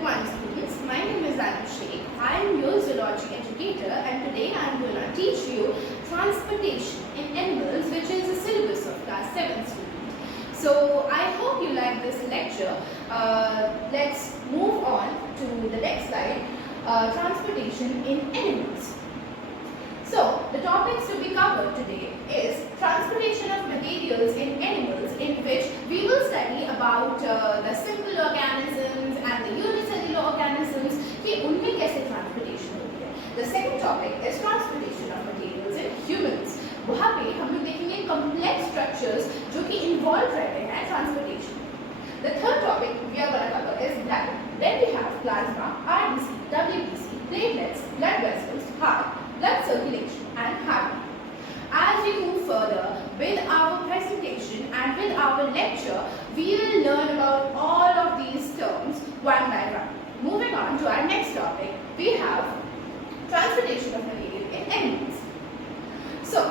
Good morning, students. My name is Anu Sheikh. I am your zoology educator, and today I am going to teach you transportation in animals, which is a syllabus of class 7 students. So I hope you like this lecture. Let's move on to the next slide. Transportation in animals. So the topics to be covered today is transportation of materials in animals, in which we will study about the simple organisms and the unicellular organisms कि उनमें कैसे transportation होती है. The second topic is transportation of materials in humans. वहाँ पे हम लोग देखेंगे complex structures जो कि involved रहते हैं transportation. The third topic we are going to cover is blood. Then we have plasma, RBC, WBC, platelets, blood vessels, heart, blood circulation and heart. As we move further with our presentation and with our lecture, we will learn about all of these terms one by one. Moving on to our next topic, we have transportation of material in animals. So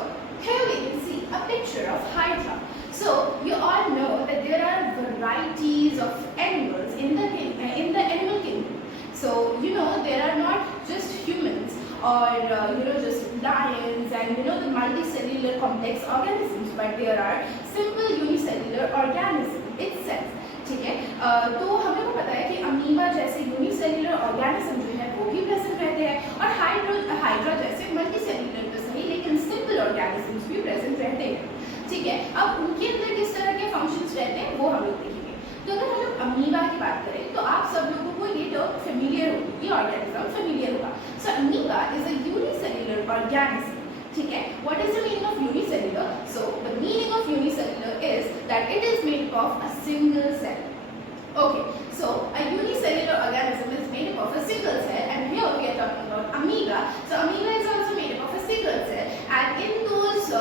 here we can see a picture of Hydra. So you all know that there are varieties of animals in the animal kingdom. So you know there are not just humans or just lions and the multicellular complex organisms, but there are simple unicellular organisms itself. ठीक है, तो हमें को पता है कि amoeba जैसे unicellular organism जो है वो भी प्रेजेंट रहते हैं और हाइड्रा जैसे मल्टीसेल्युलर तो सही लेकिन सिंपल ऑर्गेनिजम्स भी प्रेजेंट रहते हैं. ठीक है, अब उनके अंदर किस तरह के फंक्शंस रहते हैं वो हम लोग देखेंगे. तो अगर हम लोग अमीबा की बात करें तो आप सब लोगों को ये टर्म फेमिलियर होगी, ये ऑर्गेनिज्म फेमिलियर होगा. So amoeba is a unicellular organism. ठीक है, what is the meaning of unicellular? So the meaning of unicellular is that it is made of a single cell. Okay, so a unicellular organism is made up of a single cell, and here we are talking about amoeba. So amoeba is also made up of a single cell, and in those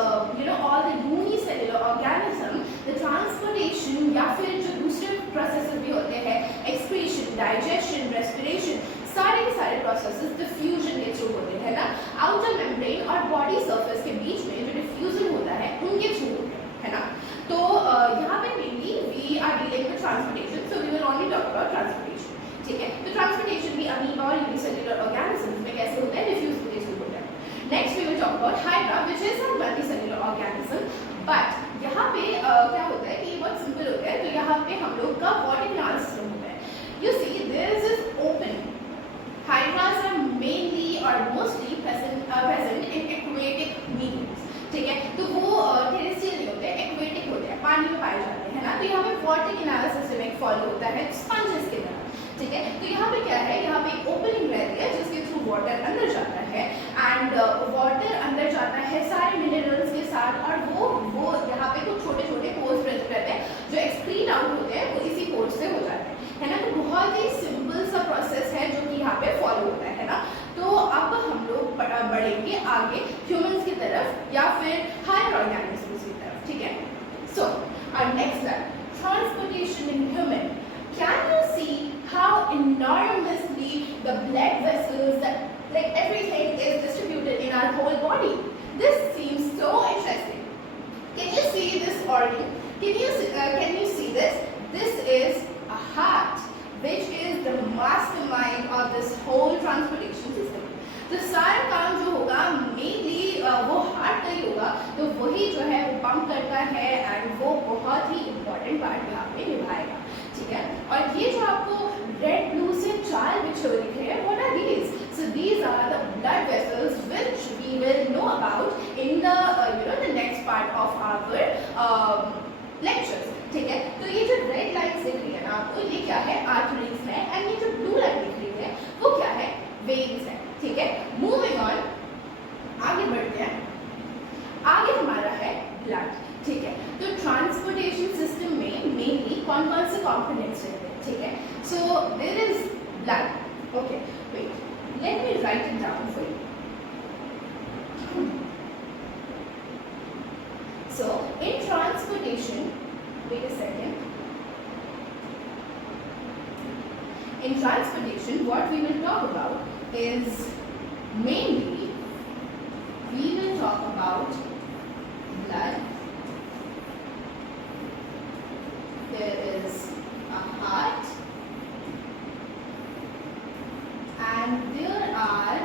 all the unicellular organism, the transportation या फिर जो दूसरे processes भी होते हैं, excretion, digestion, respiration, सारे के सारे processes diffusion के थ्रू होते हैं ना. outer membrane और body surface के बीच में जो diffusion होता है उनके थ्रू होते हैं, है ना. तो यहाँ पे mainly we are dealing with transportation, so we will only talk about transportation. ठीक है, तो transportation भी amoeba और unicellular organisms में कैसे होता है, diffuse के थ्रू होता है. Next we will talk about Hydra, which is a multicellular organism. But यहाँ पे क्या होता है कि ये बहुत simple होता है. तो यहाँ पे हम लोग का water canal system होता है. You see this is open. Hydras are mainly or mostly present in aquatic mediums. ठीक है, तो वो टेरेस्ट्रियल नहीं होते, एक्वेटिक होते हैं, पानी में पाए जाते हैं ना. तो यहाँ पे वाटर कैनाल सिस्टम एक फॉलो होता है स्पंजेस की तरह. ठीक है, तो यहाँ पे क्या है, यहाँ पे एक ओपनिंग रहती है जिसके थ्रू वाटर अंदर जाता है एंड वाटर अंदर जाता है सारे मिनरल्स के साथ और वो यहाँ पे कुछ छोटे छोटे पोर्स प्रेजेंट रहते हैं जो एक्सक्रीट आउट होते हैं, वो इसी पोर्स से हो जाते हैं, है ना. तो बहुत ही सिंपल सा प्रोसेस है जो कि यहाँ पे फॉलो होता है ना. तो अब हम लोग बढ़ेंगे आगे ह्यूमंस की तरफ या फिर हायर ऑर्गेनिजम्स की तरफ. ठीक है, so our next slide, transportation in human. Can you see how enormously the blood vessels, like everything is distributed in our whole body? This seems so interesting. Can you see this organ? Can you see this? This is a heart, which is the mastermind of this whole transportation system. तो सारा काम जो होगा mainly वो heart का ही होगा, तो वही जो है वो पंप करता है एंड वो बहुत ही इम्पोर्टेंट पार्ट यहाँ पे निभाएगा. ठीक है, और ये जो आपको रेड ब्लू से चार बिछे हुए दिख रहे हैं, what are these? So these are the blood vessels which we will know about in the next part of our lectures. ठीक है, तो ये जो रेड लाइन्स दिख रही है ना आपको, ये क्या है, आर्टरीज है, एंड ये जो ब्लू लाइन दिख रही है वो क्या है, वेन्स है. ठीक है, मूविंग ऑन, आगे बढ़ते हैं. आगे हमारा है ब्लड. ठीक है, तो ट्रांसपोर्टेशन सिस्टम में मेनली कौन कौन से कंपोनेंट्स रहते हैं. ठीक है, so there is blood. Okay, wait, let me write it down for you. So in transportation, wait a second. In transportation, what we will talk about is mainly we will talk about blood. There is a heart. and there are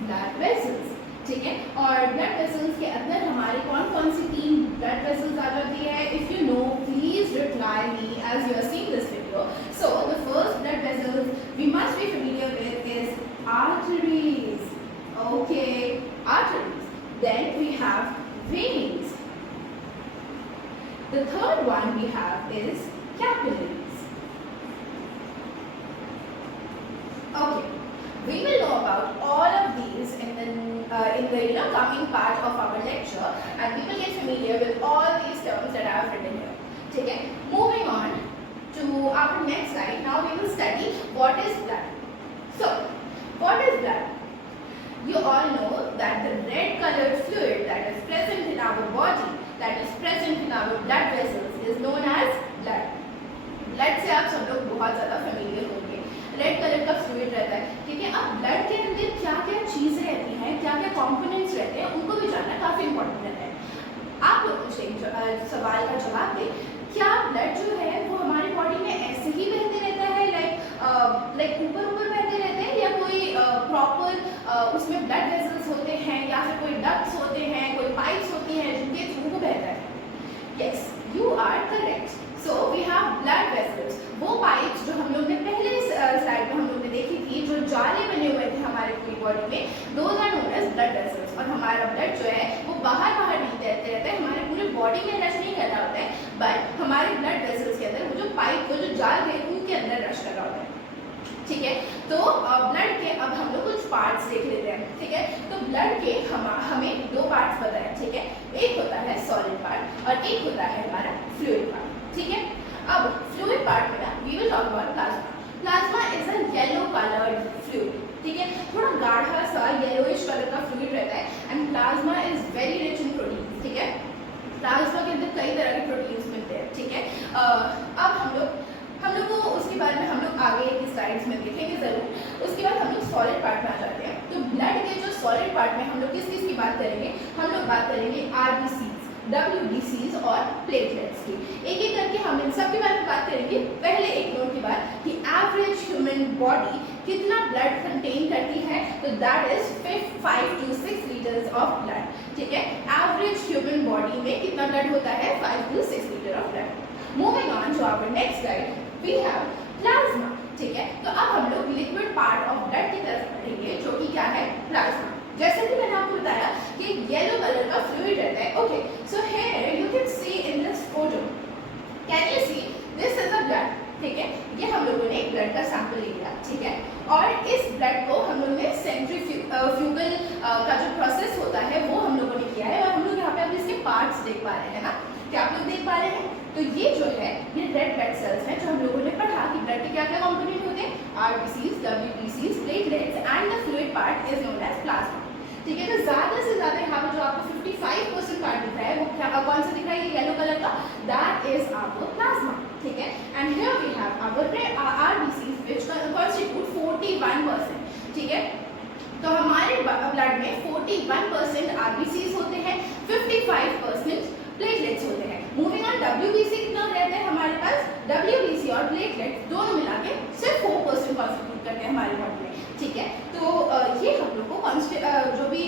blood vessels. ठीक है, और blood vessels के अंदर हमारे कौन कौन सी 3 blood vessels आ जाती है? If you know please reply me as you are seeing this video. So the first blood vessels we must be familiar with is arteries. Okay, arteries. Then we have veins. The third one we have is capillaries. Okay, we will know about all of these in the coming part of our lecture, and we will get familiar with all these terms that I have written here. ठीक है, moving on to our next slide. Now we will study what is blood. So, what is blood? You all know that the red colored fluid that is present in our body, that is present in our blood vessels, is known as blood. Blood से आप सब लोग बहुत ज़्यादा familiar होंगे. Red colour का fluid रहता है. ठीक है, अब ब्लड के अंदर क्या क्या चीज़ें रहती हैं, क्या क्या कंपोनेंट्स रहते हैं, उनको भी जानना काफ़ी इंपॉर्टेंट रहता है. आप लोग मुझे सवाल का जवाब दें, क्या ब्लड जो है वो हमारी बॉडी में ऐसे ही बहते रहता है, लाइक ऊपर ऊपर बहते रहते हैं, या कोई प्रॉपर उसमें ब्लड वेसल्स होते हैं, या फिर कोई डक्ट्स होते हैं, कोई पाइप्स होती हैं जिनके थ्रू वो बहता है? Yes, you are correct. So we have blood vessels. वो पाइप्स जो हम लोग ने पहले स्लाइड में हम लोग ने देखी थी, जो जाले बने हुए थे हमारे पूरी बॉडी में, those are known as blood vessels. और हमारा ब्लड जो है वो बाहर नहीं तैरते रहते हैं, हमारे पूरे बॉडी में रश नहीं कर रहा होता है, बट हमारे ब्लड वेसल्स के अंदर वो जो पाइप, वो जो जाल है, उनके अंदर रश कर रहा होता है. ठीक है, तो ब्लड के अब हम लोग कुछ पार्ट्स देख लेते हैं. ठीक है, तो ब्लड के हमें 2 पार्ट्स पता है. ठीक है, एक होता है सॉलिड पार्ट और एक होता है हमारा फ्लूइड पार्ट. ठीक है, अब फ्लूइड पार्ट में we will talk about plasma. Plasma is a yellow coloured fluid. ठीक है, थोड़ा गाढ़ा सा येलोइश कलर का फ्लूइड रहता है, and plasma is very rich in protein. ठीक है, प्लाज्मा के अंदर कई तरह के प्रोटीन्स मिलते हैं. ठीक है, अब हम लोग को उसके बारे में हम लोग आगे की स्लाइड्स में देखेंगे ज़रूर. उसके बाद हम लोग सॉलिड पार्ट में आ जाते हैं. तो ब्लड के जो सॉलिड पार्ट में हम लोग किस किस की बात करेंगे? हम लोग बात करेंगे RBCs, WBCs और प्लेटलेट्स की. एक एक करके हम इन सब के बारे में बात करेंगे. पहले एक नोट की बात कि एवरेज ह्यूमन बॉडी कितना ब्लड कंटेन करती है, तो that is 5 to 6 litres of blood. ठीक है, एवरेज ह्यूमन बॉडी में कितना ब्लड होता है? 5 to 6 litre of blood. Moving on to our next slide, we have plasma. ठीक है, तो अब हम लोग लिक्विड पार्ट ऑफ ब्लड की तरफ बढ़ेंगे, जो कि क्या है? प्लाज्मा. जैसे कि मैंने आपको बताया कि येलो कलर का फ्लूइड रहता है. Okay, so here you can see in this photo, can you see this is a blood. ठीक है, ये हम लोगों ने ब्लड का सैंपल लिया. ठीक है, और इस ब्लड को हम लोग ने सेंट्रीफ्यूगल का जो प्रोसेस होता है वो हम लोगों ने किया है, और हम लोग यहाँ पे अभी इसके पार्ट्स देख पा रहे हैं ना. क्या आप लोग देख पा रहे हैं? तो ये जो है ये रेड ब्लड सेल्स हैं, जो हम लोगों ने पढ़ा कि ब्लड के क्या क्या कंपोनेंट होते हैं? RBCs, WBCs, platelets, and the fluid part is known as plasma. ठीक है, तो ज़्यादा से ज़्यादा यहाँ पर जो आपको 55% पार्ट दिख रहा है, वो क्या कौन सा दिख रहा है? ये येलो कलर का, दैट इज आवर प्लाज्मा. ठीक है, and here we have our RBCs which constitute 41%. ठीक है, तो हमारे ब्लड में 41% RBCs होते हैं, 55% प्लेटलेट्स होते हैं. मूविंग ऑन, WBC कितना रहता है हमारे पास? WBC और प्लेटलेट्स दोनों मिला के सिर्फ 4% कॉन्स्टिट्यूट करते हैं हमारी बॉडी में. ठीक है, तो ये हम लोग को जो भी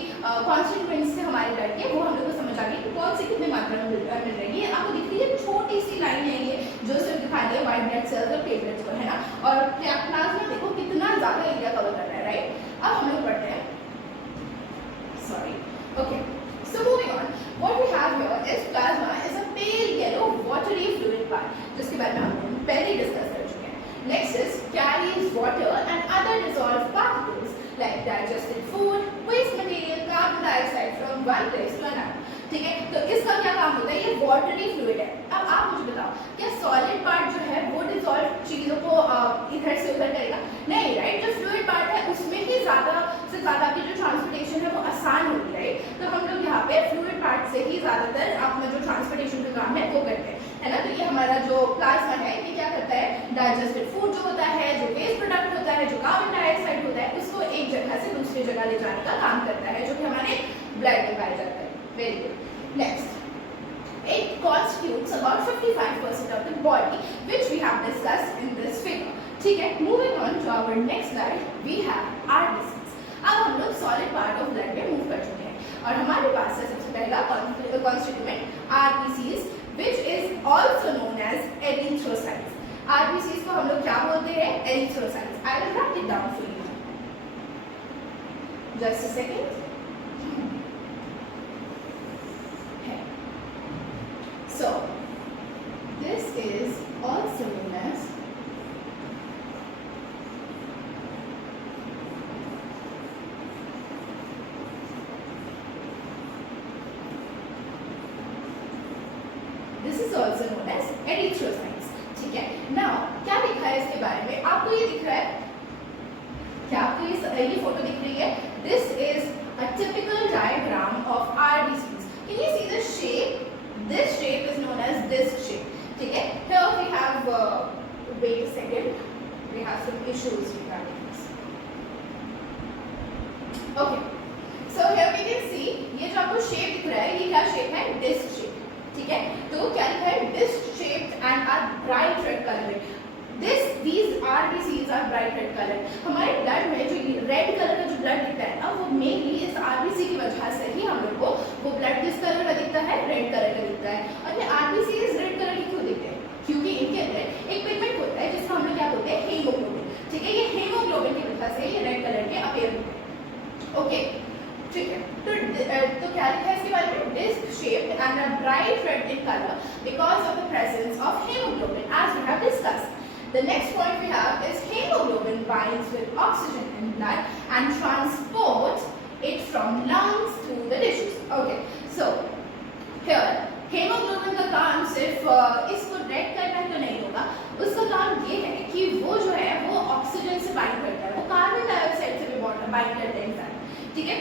कॉन्स्टिट्यूएंट्स थे हमारे ब्लड के, वो हम लोग को समझ आ गई कि कौन सी कितने मात्रा में मिल रहेगी. आपको दिख रही है छोटी सी लाइन है ये, जो सिर्फ दिखा रही है व्हाइट ब्लड सेल्स और प्लेटलेट्स को, है ना. और प्लाज्मा देखो कितना ज़्यादा एरिया कवर कर रहा है, राइट. अब हम लोग पढ़ते हैं, sorry. Okay, so moving on, what we have here is plasma is a pale yellow watery fluid part, जिसके बारे में हम पहले डिस्कस कर चुके हैं. Next is carries water and other dissolved particles like digested food, waste material, carbon dioxide from one place to another. ठीक है, तो इसका क्या काम होता है? ये वाटरी फ्लूइड है. अब आप मुझे बताओ, क्या सॉलिड पार्ट जो है वो डिसॉल्व चीज़ों को इधर से उधर करेगा? नहीं, राइट. जो फ्लूइड पार्ट है उसमें ही ज़्यादा से ज़्यादा की जो ट्रांसपोर्टेशन है वो आसान होगी, राइट. तो हम लोग यहाँ पे फ्लूइड पार्ट से ही ज़्यादातर अपना जो ट्रांसपोर्टेशन का काम है वो करते हैं, है ना. तो ये हमारा जो प्लाज्मा है ये क्या करता है? डाइजेस्टेड फूड जो होता है, जो वेस्ट प्रोडक्ट होता है, जो कार्बन डाइऑक्साइड होता है, उसको एक जगह से दूसरी जगह ले जाने का काम करता है, जो कि हमारे ब्लड में पाया जाता है. Very good. Next, it constitutes about 55% of the body, which we have discussed in this ठीक है, moving on to our next slide, we have RBCs. अब हम लोग सॉलिड पार्ट ऑफ ब्लड में मूव कर चुके हैं और हमारे पास है सबसे पहला constituent RBCs, which is also known as erythrocytes. RBCs को हम लोग क्या बोलते हैं? Erythrocytes. I will write it down for you, just a second. So this is also known as erythrocytes. ठीक है, नाउ क्या लिखा है इसके बारे में? आपको ये दिख रहा है क्या? आपको ये फोटो दिख रही है? This is a typical diagram of RBCs. Can you see the shape? This shape is known as disc shape. ठीक है, here we have wait a second, we have some issues regarding this. Okay, so here we can see ये जो आपको shape दिख रहा है, ये क्या shape है? disc shape. ठीक है, तो क्या लिखा है? disc shaped and are bright red color. These RBCs are bright red color. हमारे ब्लड में जो रेड कलर का जो ब्लड दिखता है ना, वो मेनली इस आरबीसी की वजह से ही हम लोग को वो ब्लड किस कलर का दिखता है? रेड कलर का दिखता है। और ये आरबीसीज रेड कलर के क्यों दिखते हैं? क्योंकि इनके अंदर एक पिगमेंट होता है जिसको हम लोग क्या बोलते हैं? हीमोग्लोबिन। ठीक है, ये हीमोग्लोबिन की वजह से ये रेड कलर के अपीयर होते हैं। ओके, ठीक है, तो क्या लिखा है इसके बारे में? Disc shaped and a bright red in colour because of the presence of haemoglobin, as we have discussed. The next point we have is hemoglobin binds with oxygen in blood and transports it from lungs to the tissues. Okay, so here hemoglobin का काम सिर्फ इसको red करना तो नहीं होगा, उसका काम ये है कि वो जो है वो ऑक्सीजन से बाइंड करता है, वो कार्बन डाइऑक्साइड से भी बाइंड करता है इंसान। ठीक है,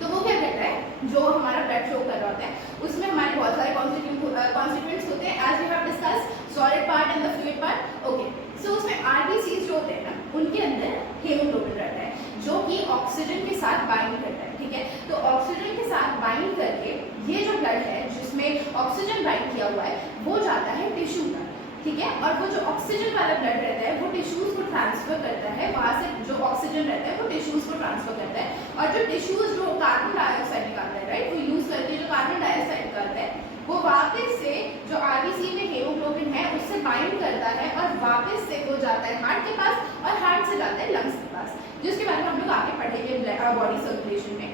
तो वो क्या करता है? जो हमारा ब्लड फ्लो कर रहा होता है उसमें हमारे बहुत सारे कॉन्स्टिट्यूएंट्स होते हैं, as we have discussed, solid part and the fluid part. Okay, so उसमें आरबीसीज जो होते हैं ना, उनके अंदर हीमोग्लोबिन रहता है जो कि ऑक्सीजन के साथ बाइंड करता है। ठीक है, तो ऑक्सीजन के साथ बाइंड करके ये जो ब्लड है जिसमें ऑक्सीजन बाइंड किया हुआ है वो जाता है टिश्यू तक। ठीक है, और वो जो ऑक्सीजन वाला ब्लड रहता है वो टिश्यूज को ट्रांसफर करता है, वहां से जो ऑक्सीजन रहता है वो टिश्यूज को ट्रांसफर करता है, और जो टिश्यूज जो कार्बन डाइऑक्साइड निकालता है, राइट, वो यूज करके जो कार्बन डाइऑक्साइड निकालता है वो वापस से जो आरबीसी में हीमोग्लोबिन है उससे बाइंड करता है और वापस से वो जाता है हार्ट के पास और हार्ट से जाता है लंग्स के पास, जिसके बारे में हम लोग आगे पढ़ेंगे बॉडी सर्कुलेशन में,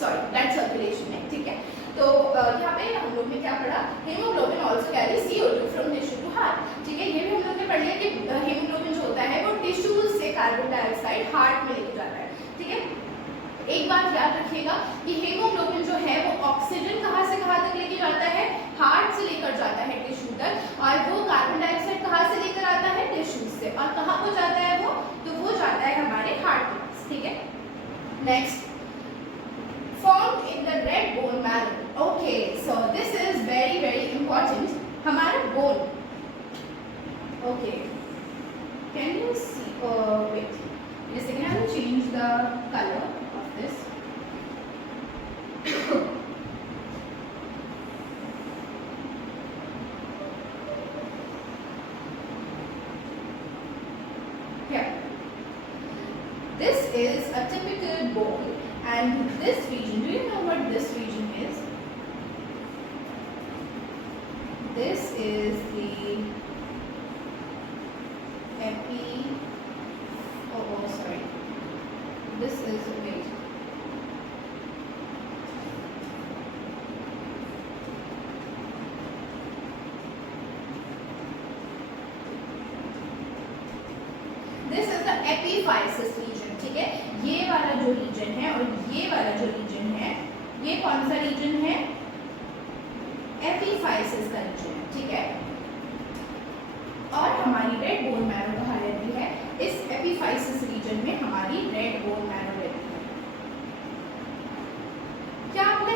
सॉरी ब्लड सर्कुलेशन में। ठीक है, तो यहाँ पे हम लोग ने क्या पढ़ा? Haemoglobin also carry CO2 from tissue to heart. ठीक है, ये भी हम लोग ने पढ़ लिया कि हीमोग्लोबिन जो होता है वो टिश्यूज से कार्बन डाइऑक्साइड हार्ट में लेके जाता है। ठीक है, एक बात याद रखिएगा कि हीमोग्लोबिन जो है वो ऑक्सीजन कहाँ से कहाँ तक लेके जाता है? हार्ट से लेकर जाता है टिश्यू तक, और वो कार्बन डाइऑक्साइड कहाँ से लेकर आता है? टिश्यू से। और कहाँ को जाता है वो? तो वो जाता है हमारे हार्ट के पास। ठीक है, next, formed in the red bone marrow. Okay, so this is very important. हमारा bone. Okay, can you see? Wait. Just a second. I will change the color of this. Here. This is a typical bone. And this region, do you know what this region is? This is the sorry. This is, wait. This is the epiphysis region. ठीक है, ये वाला जो reason है और ये वाला जो रीजन है, ये कौन सा रीजन है? एपिफाइसिस का रीजन है। ठीक है, और हमारी रेड बोन मैरो कहाँ रहती है? इस एपिफाइसिस रीजन में हमारी रेड बोन मैरो रहती है। क्या आपने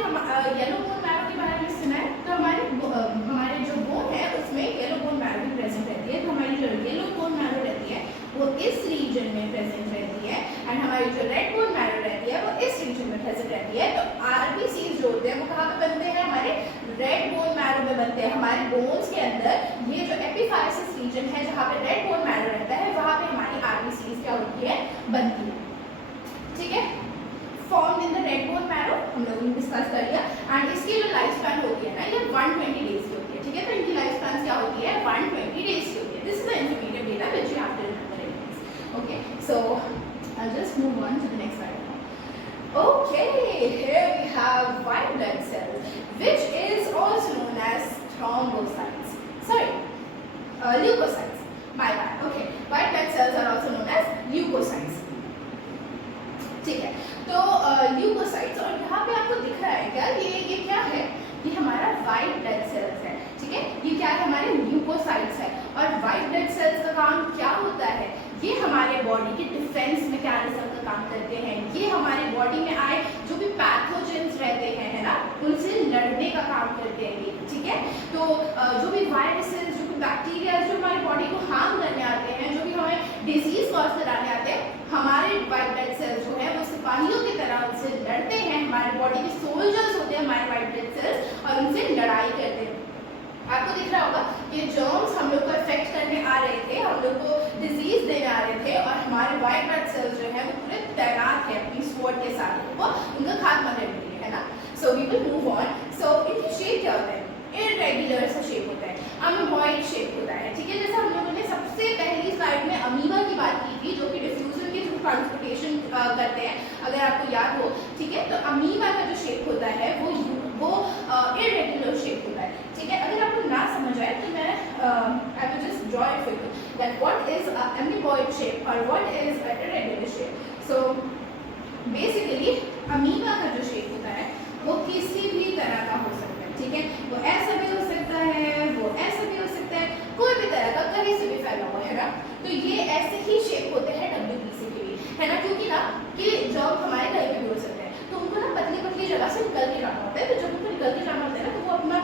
येलो बोन मैरो के बारे में सुना है? तो हमारे जो बोन है उसमें येलो बोन मैरो भी प्रेजेंट रहती है। तो हमारी जो येलो बोन मैरो रहती है वो इस रीजन में प्रेजेंट रहती है, एंड हमारी जो रेड बोन मैरो रहती है वो इस रीजन में प्रेजेंट रहती है। तो आरबीसीज जो होते हैं वो कहाँ पे बनते हैं? हमारे रेड बोन मैरो में बनते हैं। हमारे बोन्स के अंदर ये जो एपिफाइसिस रीजन है जहाँ पे रेड बोन मैरो रहता है वहाँ Okay, so I'll just move on to the next slide now. Okay, here we have white blood cells, which is also known as thrombocytes. Sorry, leukocytes. My bad. Okay, white blood cells are also known as leukocytes. ठीक है, तो leukocytes, और यहाँ पे आपको दिख रहा है क्या, ये क्या है, ये हमारा वाइट ब्लड सेल्स है, ठीक है, ये क्या है, हमारे ल्यूकोसाइट्स है। और वाइट ब्लड सेल्स का काम क्या होता है, ये हमारे बॉडी के डिफेंस मैकेनिज्म का काम करते हैं, ये हमारे बॉडी में आए जो भी पैथोजेंस रहते हैं, है ना, उनसे लड़ने का काम करते हैं ये, ठीक है। तो जो भी वायरसेस, जो भी बैक्टीरिया जो हमारे बॉडी को हार्म करने आते हैं, जो भी हमें डिजीज कॉज कराने आते हैं, हमारे वाइट ब्लड सेल्स जो है वो सिपाहियों की तरह उनसे लड़ते हैं, हमारे बॉडी के सोल्जर्स होते हैं हमारे वाइट ब्लड सेल्स, और उनसे लड़ाई करते हैं। आपको दिख रहा होगा ये जर्म्स हम लोग को इफेक्ट करने आ रहे थे, हम लोग को डिजीज देने आ रहे थे, और हमारे वाइट ब्लड सेल्स जो है वो पूरे तैनात है अपनी स्वॉर्ड के साथ, वो उनका खात्मा करने के लिए, है ना। So we will move on. So इनकी शेप क्या होता है, इररेगुलर सा शेप होता है, अमीबॉइड शेप होता है, ठीक है। जैसे हम लोगों ने सबसे पहली स्लाइड में अमीबा की बात की थी, जो कि डिफ्यूजन के थ्रू ट्रांसपोर्टेशन करते हैं, अगर आपको याद हो, ठीक है। तो अमीबा का जो शेप होता है वो इररेगुलर शेप होता है, ठीक है। अगर आपको ना समझ आए तो मैं I will just draw it for you that what is amoeboid shape और what is irregular shape. So basically amoeba का जो शेप होता है वो किसी भी तरह का हो सकता है, ठीक है। वो ऐसा भी हो सकता है, वो ऐसा भी हो सकता है, कोई भी तरह का, कहीं से भी फैला हुआ, है ना। तो ये ऐसे ही शेप होते हैं WBC के लिए, है ना, क्योंकि ना कि जब हमारे कहीं पे भी हो सकते हैं तो उनको ना पतली पतली जगह से निकल के जाना होता है, तो जब उनको निकल के जाना होता है ना तो वो अपना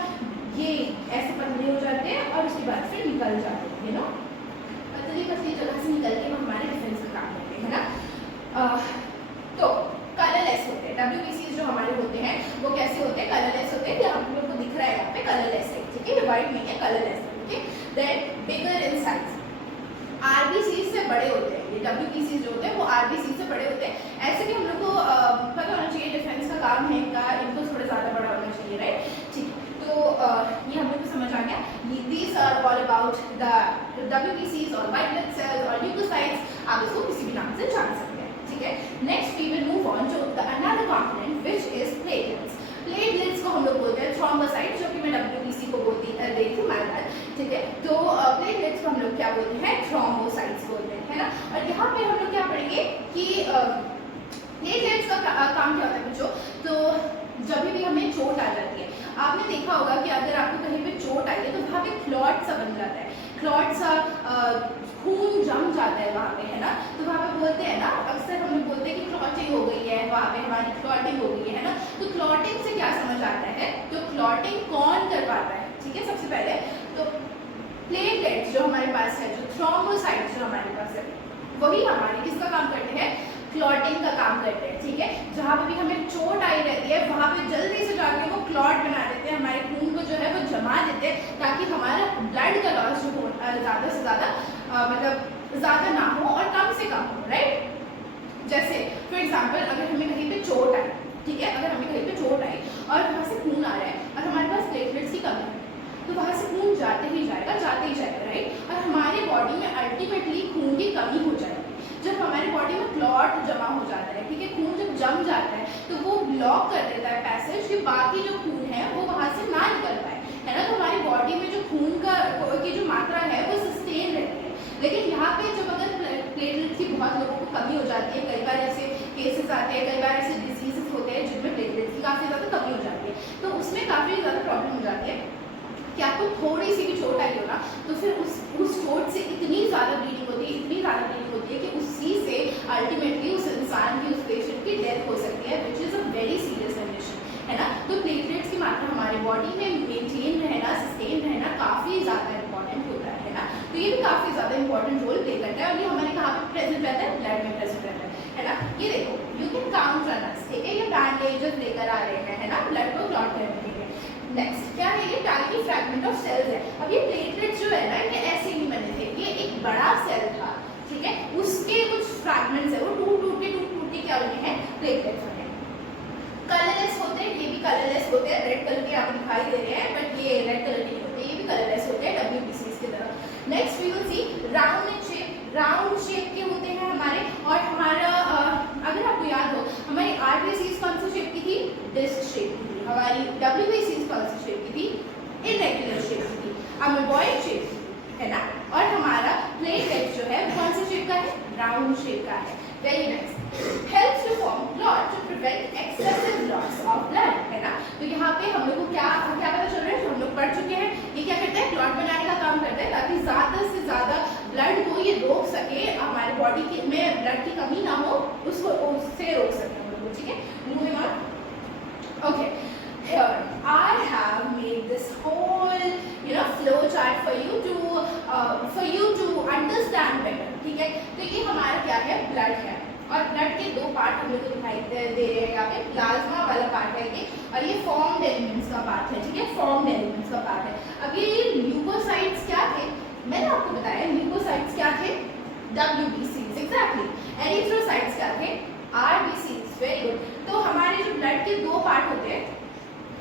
ये ऐसे पतले हो जाते हैं और उसके बाद फिर निकल जाते हैं, ना, पतली पतली जगह से निकल के वो हमारे डिफेंस का काम करते हैं, है ना। तो कलरलेस होते हैं WBCs जो हमारे होते हैं, वो कैसे होते हैं, कलरलेस होते हैं। हम लोग को दिख रहा है यहाँ पे कलरलेस है, ठीक है, वाइट नहीं है, कलरलेस है, okay. Then bigger in size, RBCs से बड़े होते हैं, ये WBCs जो होते हैं वो RBCs से बड़े होते हैं। ऐसे भी हम लोग को पता होना चाहिए, डिफेंस का काम है इनका, इनको थोड़ा ज़्यादा बड़ा होना चाहिए, राइट, ठीक है। तो ये हम लोग को समझ आ गया, these are all about the WBCs और वाइट ब्लड सेल्स और ल्यूकोसाइट्स, आप इसको किसी भी नाम से जान सकते हैं, ठीक है। Next we will move on to the another component which is platelets. Platelets को हम लोग बोलते हैं थ्रोम्बोसाइट्स, जो कि मैं WBC को बोलती रही थी, माय बैड, ठीक है। तो प्लेटलेट्स को हम लोग क्या बोलते हैं, थ्रोम्बोसाइट्स बोलते हैं, है ना। और यहाँ पे हम लोग क्या पढ़ेंगे कि प्लेटलेट्स का काम क्या होता है बच्चों, तो जब भी हमें चोट आ जाती है, आपने देखा होगा कि अगर आपको कहीं पे चोट आई है तो वहाँ पे क्लॉट सा बन जाता है, क्लॉट सा खून जम जाता है वहाँ पे, है ना। तो वहाँ पे बोलते हैं ना, अक्सर हम लोग बोलते हैं कि क्लॉटिंग हो गई है, वहाँ पे हमारी क्लॉटिंग हो गई है ना। तो क्लॉटिंग से क्या समझ आता है, तो क्लॉटिंग कौन करवाता है, ठीक है। सबसे पहले तो प्लेटलेट्स जो हमारे पास है, जो थ्रोम्बोसाइट्स जो हमारे पास है, वही हमारे किसका काम करते हैं, क्लॉटिंग का काम करते हैं, ठीक है। जहाँ पे भी हमें चोट आई रहती है वहाँ पे जल्दी से जाके वो क्लॉट बना देते हैं, हमारे खून को जो है वो जमा देते हैं, ताकि हमारा ब्लड का लॉस जो हो ज़्यादा से ज़्यादा मतलब ज़्यादा ना हो और कम से कम हो, राइट। जैसे फॉर एग्जाम्पल अगर हमें कहीं पे चोट आई, ठीक है, अगर हमें कहीं पे चोट आई और वहाँ से खून आ रहा है और हमारे पास प्लेटलेट्स की कमी है, तो वहाँ से खून जाते ही जाएगा, राइट। और हमारे बॉडी में अल्टीमेटली खून की कमी हो जाएगी। जब हमारी बॉडी में क्लॉट जमा हो जाता है, ठीक है, खून जब जम जाता है तो वो ब्लॉक कर देता है पैसेज, कि बाकी जो खून है वो वहाँ से ना निकल पाए, है ना। तो हमारी बॉडी में जो खून की जो मात्रा है वो सस्टेन रहती है। लेकिन यहाँ पे जब अगर प्लेटलेट्स की बहुत लोगों को कमी हो जाती है, कई बार ऐसे केसेस आते हैं, कई बार ऐसे डिजीजेस होते हैं जिनमें प्लेटलेट्स की काफ़ी ज़्यादा कमी हो जाती है, तो उसमें काफ़ी ज़्यादा प्रॉब्लम हो जाती है कि आपको थोड़ी सी भी चोट आई हो ना, तो फिर उस चोट से इतनी ज़्यादा ब्लीडिंग होती है कि उसी से अल्टीमेटली उस इंसान की, उस पेशेंट की डेथ हो सकती है, which is a very serious condition, है ना। तो प्लेटलेट्स की मात्रा हमारी बॉडी में मेंटेन रहना, सस्टेन रहना काफ़ी ज़्यादा इंपॉर्टेंट होता है ना। तो ये भी काफ़ी ज़्यादा इंपॉर्टेंट रोल प्ले करता है, और ये हमारे कहाँ पर प्रेजेंट रहता है, ब्लड में प्रेजेंट रहता है ना। ये देखो, you can count on us, ठीक है, ये बैंडेजेस लेकर आ रहे हैं, है ना, ब्लड को क्लॉट करने के लिए। नेक्स्ट क्या है, ये टाइनी फ्रैगमेंट ऑफ सेल्स है। अब ये प्लेटलेट्स जो है ना, ये ऐसे नहीं बने थे, ये एक बड़ा सेल था, ठीक है, उसके कुछ फ्रैगमेंट्स है, वो टूट के क्या बने हैं, प्लेटलेट्स बने। कलरलेस होते हैं, ये भी कलरलेस होते हैं, रेड कलर के यहाँ पे दिखाई दे रहे हैं, बट ये रेड कलर के नहीं होते, ये भी कलरलेस होते हैं WBCs की तरह। Next we will see round shape के होते हैं है ना, और हमारा प्लेटलेट जो है कौन से शेप का है, राउंड शेप का है। Very nice. Helps to form clot to prevent excessive loss of blood, है ना। तो यहाँ पे हम लोग को क्या क्या पता चल रहा है, जो हम लोग पढ़ चुके हैं, ये क्या करता है, क्लॉट बनाने का काम करता है ताकि ज्यादा से ज्यादा ब्लड को ये रोक सके, हमारे बॉडी की में ब्लड की कमी ना हो, उसको उससे रोक सके हम लोग, ठीक है। Moving on. Okay, here I have made this whole flow chart for you to understand better, ठीक है। तो ये हमारा क्या है, ब्लड है, और ब्लड के दो पार्ट हम लोग को दिखाई दे रहे हैं यहाँ पे। प्लाज्मा वाला पार्ट है ये, और ये फॉर्म्ड एलिमेंट्स का पार्ट है, ठीक है, फॉर्म्ड एलिमेंट्स का पार्ट है। अब ये ल्यूकोसाइट्स क्या थे, मैंने आपको बताया ल्यूकोसाइट्स क्या थे, WBCs, एग्जैक्टली। एरिथ्रोसाइट्स क्या थे, RBCs, वेरी गुड। तो हमारे जो ब्लड के दो पार्ट होते हैं,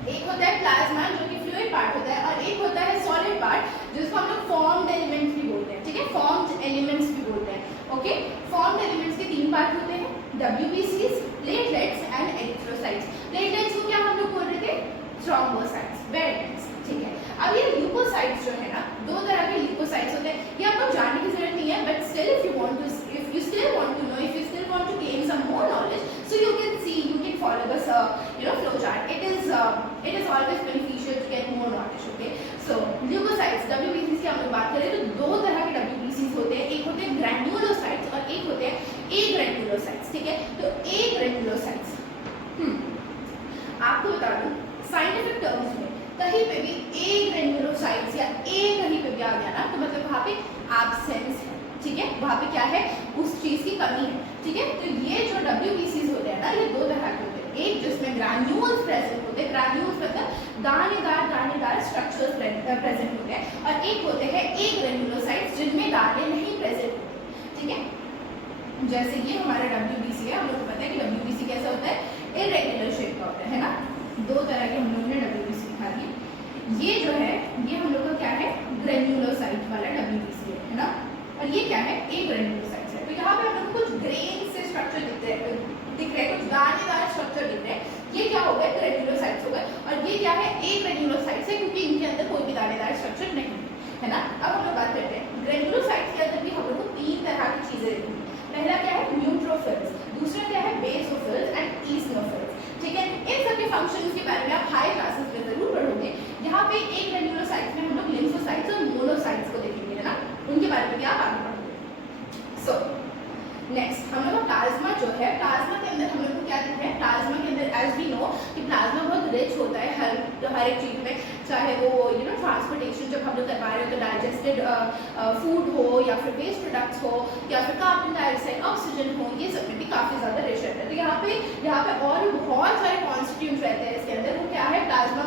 एक होता है प्लाज्मा जो कि फ्लूइड पार्ट होता है, और एक होता है सॉलिड पार्ट जिसको हम लोग फॉर्म्ड एलिमेंट्स भी बोलते हैं, ठीक है, फॉर्म्ड एलिमेंट्स भी बोलते हैं। ओके, फॉर्म्ड एलिमेंट्स के तीन पार्ट होते हैं, WBCs, platelets and erythrocytes. Platelets को क्या हम लोग बोल रहे थे, थ्रोम्बोसाइट्स, वेरी नाइस, ठीक है। अब ये ल्यूकोसाइट्स जो है ना, दो तरह के ल्यूकोसाइट्स होते हैं, ये आपको जानने की जरूरत नहीं है, but still if you want to know, if you still want to gain some more knowledge, so you can follow this flow chart. It is always beneficial to get more knowledge, okay? So leukocytes, WBCs की हम लोग बात करें तो दो तरह के WBCs होते हैं, एक होते हैं ग्रैन्युलोसाइट्स और एक होते हैं एग्रैन्युलोसाइट्स, ठीक है। तो एग्रैन्युलोसाइट्स, आपको बता दूं साइंटिफिक टर्म्स में कहीं पे भी एग्रैन्युलोसाइट्स या ए कहीं पे भी आ गया ना, तो मतलब वहाँ पे एब्सेंस है, ठीक है, वहाँ पे क्या है, उस चीज की कमी है, ठीक है। तो ये जो WBCs होते हैं ना, ये दो तरह के होते हैं, एक जिसमें ग्रैन्यूल्स प्रेजेंट होते हैं, ग्रैन्यूल्स मतलब दानेदार स्ट्रक्चर्स प्रेजेंट होते हैं, और एक होते हैं एग्रैन्युलोसाइट्स जिनमें दाने नहीं प्रेजेंट होते, ठीक है। जैसे ये हमारा WBC है, हम लोग को पता है कि WBC कैसा होता है, इरेगुलर शेप का होता है ना। दो तरह के हम लोगों ने WBC दिखा दिए। ये जो है, ये हम लोग का क्या है, ग्रैन्युलोसाइट वाला WBC है ना, और ये क्या है, एग्रैन्युलोसाइट्स है। तो यहाँ पे हम लोग को कुछ ग्रेन से स्ट्रक्चर दिख रहे हैं, कुछ दानेदार स्ट्रक्चर दिख रहे हैं, ये क्या हो गए, ग्रैन्युलोसाइट्स हो गए। और ये क्या है, एग्रैन्युलोसाइट्स है, क्योंकि इनके अंदर कोई भी दानेदार स्ट्रक्चर नहीं है ना। अब हम लोग बात करते हैं ग्रैन्युलोसाइट्स के अंदर भी हम लोग को तीन तरह की चीजें दिखेंगी। पहला क्या है, न्यूट्रोफिल्स, दूसरा क्या है, बेसोफिल्स एंड ईसिनोफिल्स, ठीक है। इन सब के फंक्शंस के बारे में आप हाई क्लासेस में जरूर पढ़ोगे। यहाँ पे एक ग्रैन्युलोसाइट्स में हम लोग लिम्फोसाइट्स और मोनोसाइट्स को देखेंगे, है ना, उनके बारे में भी आप आगे पढ़ोगे। सो नेक्स्ट हम लोग का प्लाज्मा जो है, प्लाज्मा के अंदर हम लोग को क्या दिख रहा है, प्लाज्मा के अंदर एज वी नो कि प्लाज्मा बहुत रिच होता है हर एक चीज में, चाहे वो ट्रांसपोर्टेशन जब हम लोग करवा रहे हो तो डाइजेस्टेड फूड हो, या फिर वेस्ट प्रोडक्ट्स हो, या फिर कार्बन डाइऑक्साइड, ऑक्सीजन हो, ये सब में भी काफी ज्यादा रिच रहता है। तो यहाँ पे और बहुत सारे कॉन्स्टिट्यूंट्स रहते हैं इसके अंदर। वो क्या है, प्लाज्मा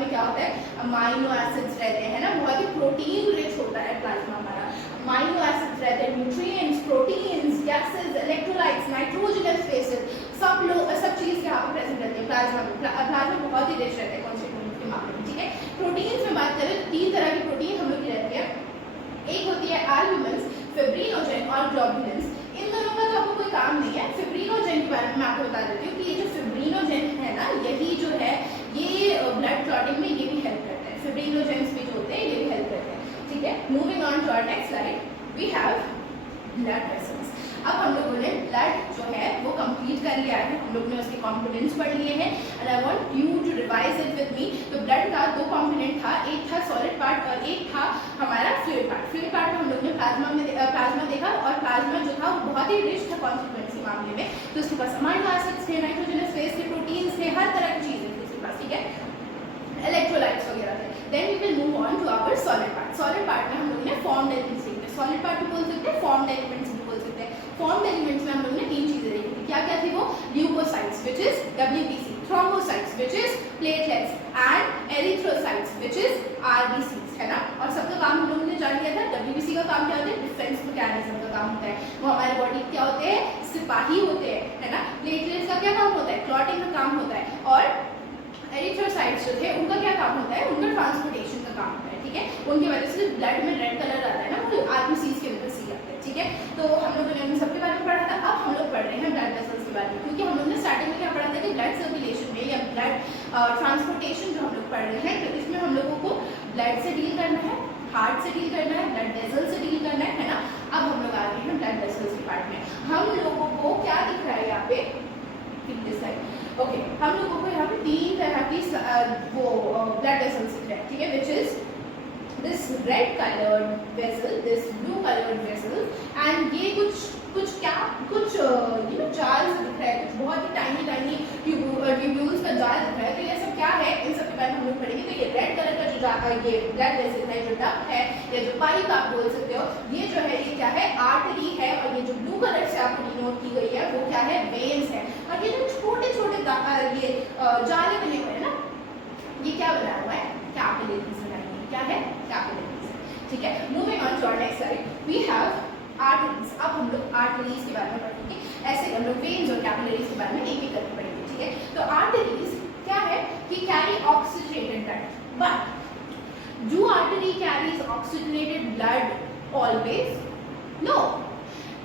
में क्या होता है, अमाइनो एसिड्स रहते हैं ना, बहुत ही प्रोटीन रिच होता है प्लाज्मा हमारा। अमाइनो एसिड्स रहते हैं, nutrients, proteins, gases, electrolytes, nitrogenous bases, सब चीज यहाँ पे प्रेजेंट रहती है प्लाज्मा में। प्लाज्मा बहुत ही रिच रहता है कॉन्स्टिट्यूएंट्स के मामले में, ठीक है। प्रोटीन्स में बात करें तो तीन तरह की प्रोटीन हम लोग की रहती है, एक होती है एल्ब्यूमिन्स, फिब्रिनोजेन और ग्लोबुलिन्स। इन दोनों का तो आपको कोई काम नहीं है। फिब्रिनोजेन के बारे में मैं आपको बता देती हूँ कि ये जो फिब्रिनोजेन है ना, यही जो है ये ब्लड क्लॉटिंग में ये भी हेल्प करता है। फिब्रिनोजेन्स भी जो होते हैं ये भी हेल्प करते हैं, ठीक है। Moving on to our next slide, we have blood vessels. अब हम लोगों ने ब्लड जो है वो कंप्लीट कर लिया है, हम लोग ने उसके कंपोनेंट्स पढ़ लिए हैं, and I want you to revise it with me. तो ब्लड का दो कंपोनेंट था, एक था सॉलिड पार्ट और एक था हमारा फ्लूइड पार्ट। फ्लूइड पार्ट में हम लोग ने प्लाज्मा देखा, और प्लाज्मा जो था वो बहुत ही रिच था कॉन्स्टिट्यूएंट्स मामले में। तो उसके पास अमाइनो एसिड्स थे, नाइट्रोजनस बेस थे, प्रोटीन्स थे, हर तरह की चीजें थी उसके पास, ठीक है, इलेक्ट्रोलाइट्स वगैरह थे। Then we will move on to our solid part. Solid part में हम लोग ने फॉर्म्ड एलिमेंट्स देखे, सॉलिड पार्ट भी बोल सकते हैं, फॉर्म्ड एलिमेंट्स भी बोल सकते हैं। फॉर्म्ड एलिमेंट्स में हम लोग ने तीन चीजें देखी थी, क्या क्या थी वो, leukocytes which is WBC, thrombocytes which is platelets, and erythrocytes which is RBCs, है ना। और सबका काम हम लोगों ने जान लिया था। WBC का काम क्या होता है, डिफेंस मैकेनिज्म का काम होता है, वो हमारे बॉडी क्या होते हैं, सिपाही होते हैं, है ना। प्लेटलेट्स का क्या काम होता है, क्लॉटिंग का काम होता है, और एरिथ्रोसाइट्स जो थे उनका क्या काम होता है, उनका ट्रांसपोर्टेशन का काम होता है, ठीक है। उनकी वजह से ब्लड में रेड कलर आता है ना, वो RBCs के वजह से आता है, ठीक है। तो हम लोगों ने उन सबके बारे में पढ़ा था। अब हम लोग पढ़ रहे हैं ब्लड वेसल्स के बारे में, क्योंकि हम लोग ने स्टार्टिंग में क्या पढ़ा था कि ब्लड सर्कुलेशन में या ब्लड ट्रांसपोर्टेशन जो हम लोग पढ़ रहे हैं, तो इसमें हम लोगों को ब्लड से डील करना है, हार्ट से डील करना है, ब्लड हम लोगों को यहाँ पे 3 तरह की वो ब्लड वेसल्स दिख रहे हैं, ठीक है, which is this red colored vessel, this blue colored vessel, and ये कुछ जाल दिख रहा है, कुछ बहुत ही टाइनी ट्यूब्यूल्स का जाल दिख रहा है। तो ये सब क्या है, इन सब के बारे में हम लोग पढ़ेंगे। तो ये रेड कलर का जो ये ब्लड वेसल है, जो डक्ट है या जो पाइप आप बोल सकते हो, ये जो है ये क्या है, आर्टरी है। और ये जो ब्लू कलर से आपको डिनोट की गई है वो क्या है, वेन्स है। और ये जो छोटे छोटे ये जाले बने हुए हैं ना, ये क्या बना हुआ है, कैपिलरीज बनाई है। क्या है, कैपिलरीज, ठीक है। Moving on to our next slide, we have arteries. अब हम लोग आर्टरीज के बारे में पढ़ेंगे, ऐसे हम लोग वेन्स और कैपिलरीज के बारे में एक एक करके पढ़ेंगे, ठीक है। तो आर्टरीज क्या है कि carry oxygenated blood, but do artery carries oxygenated blood always? No,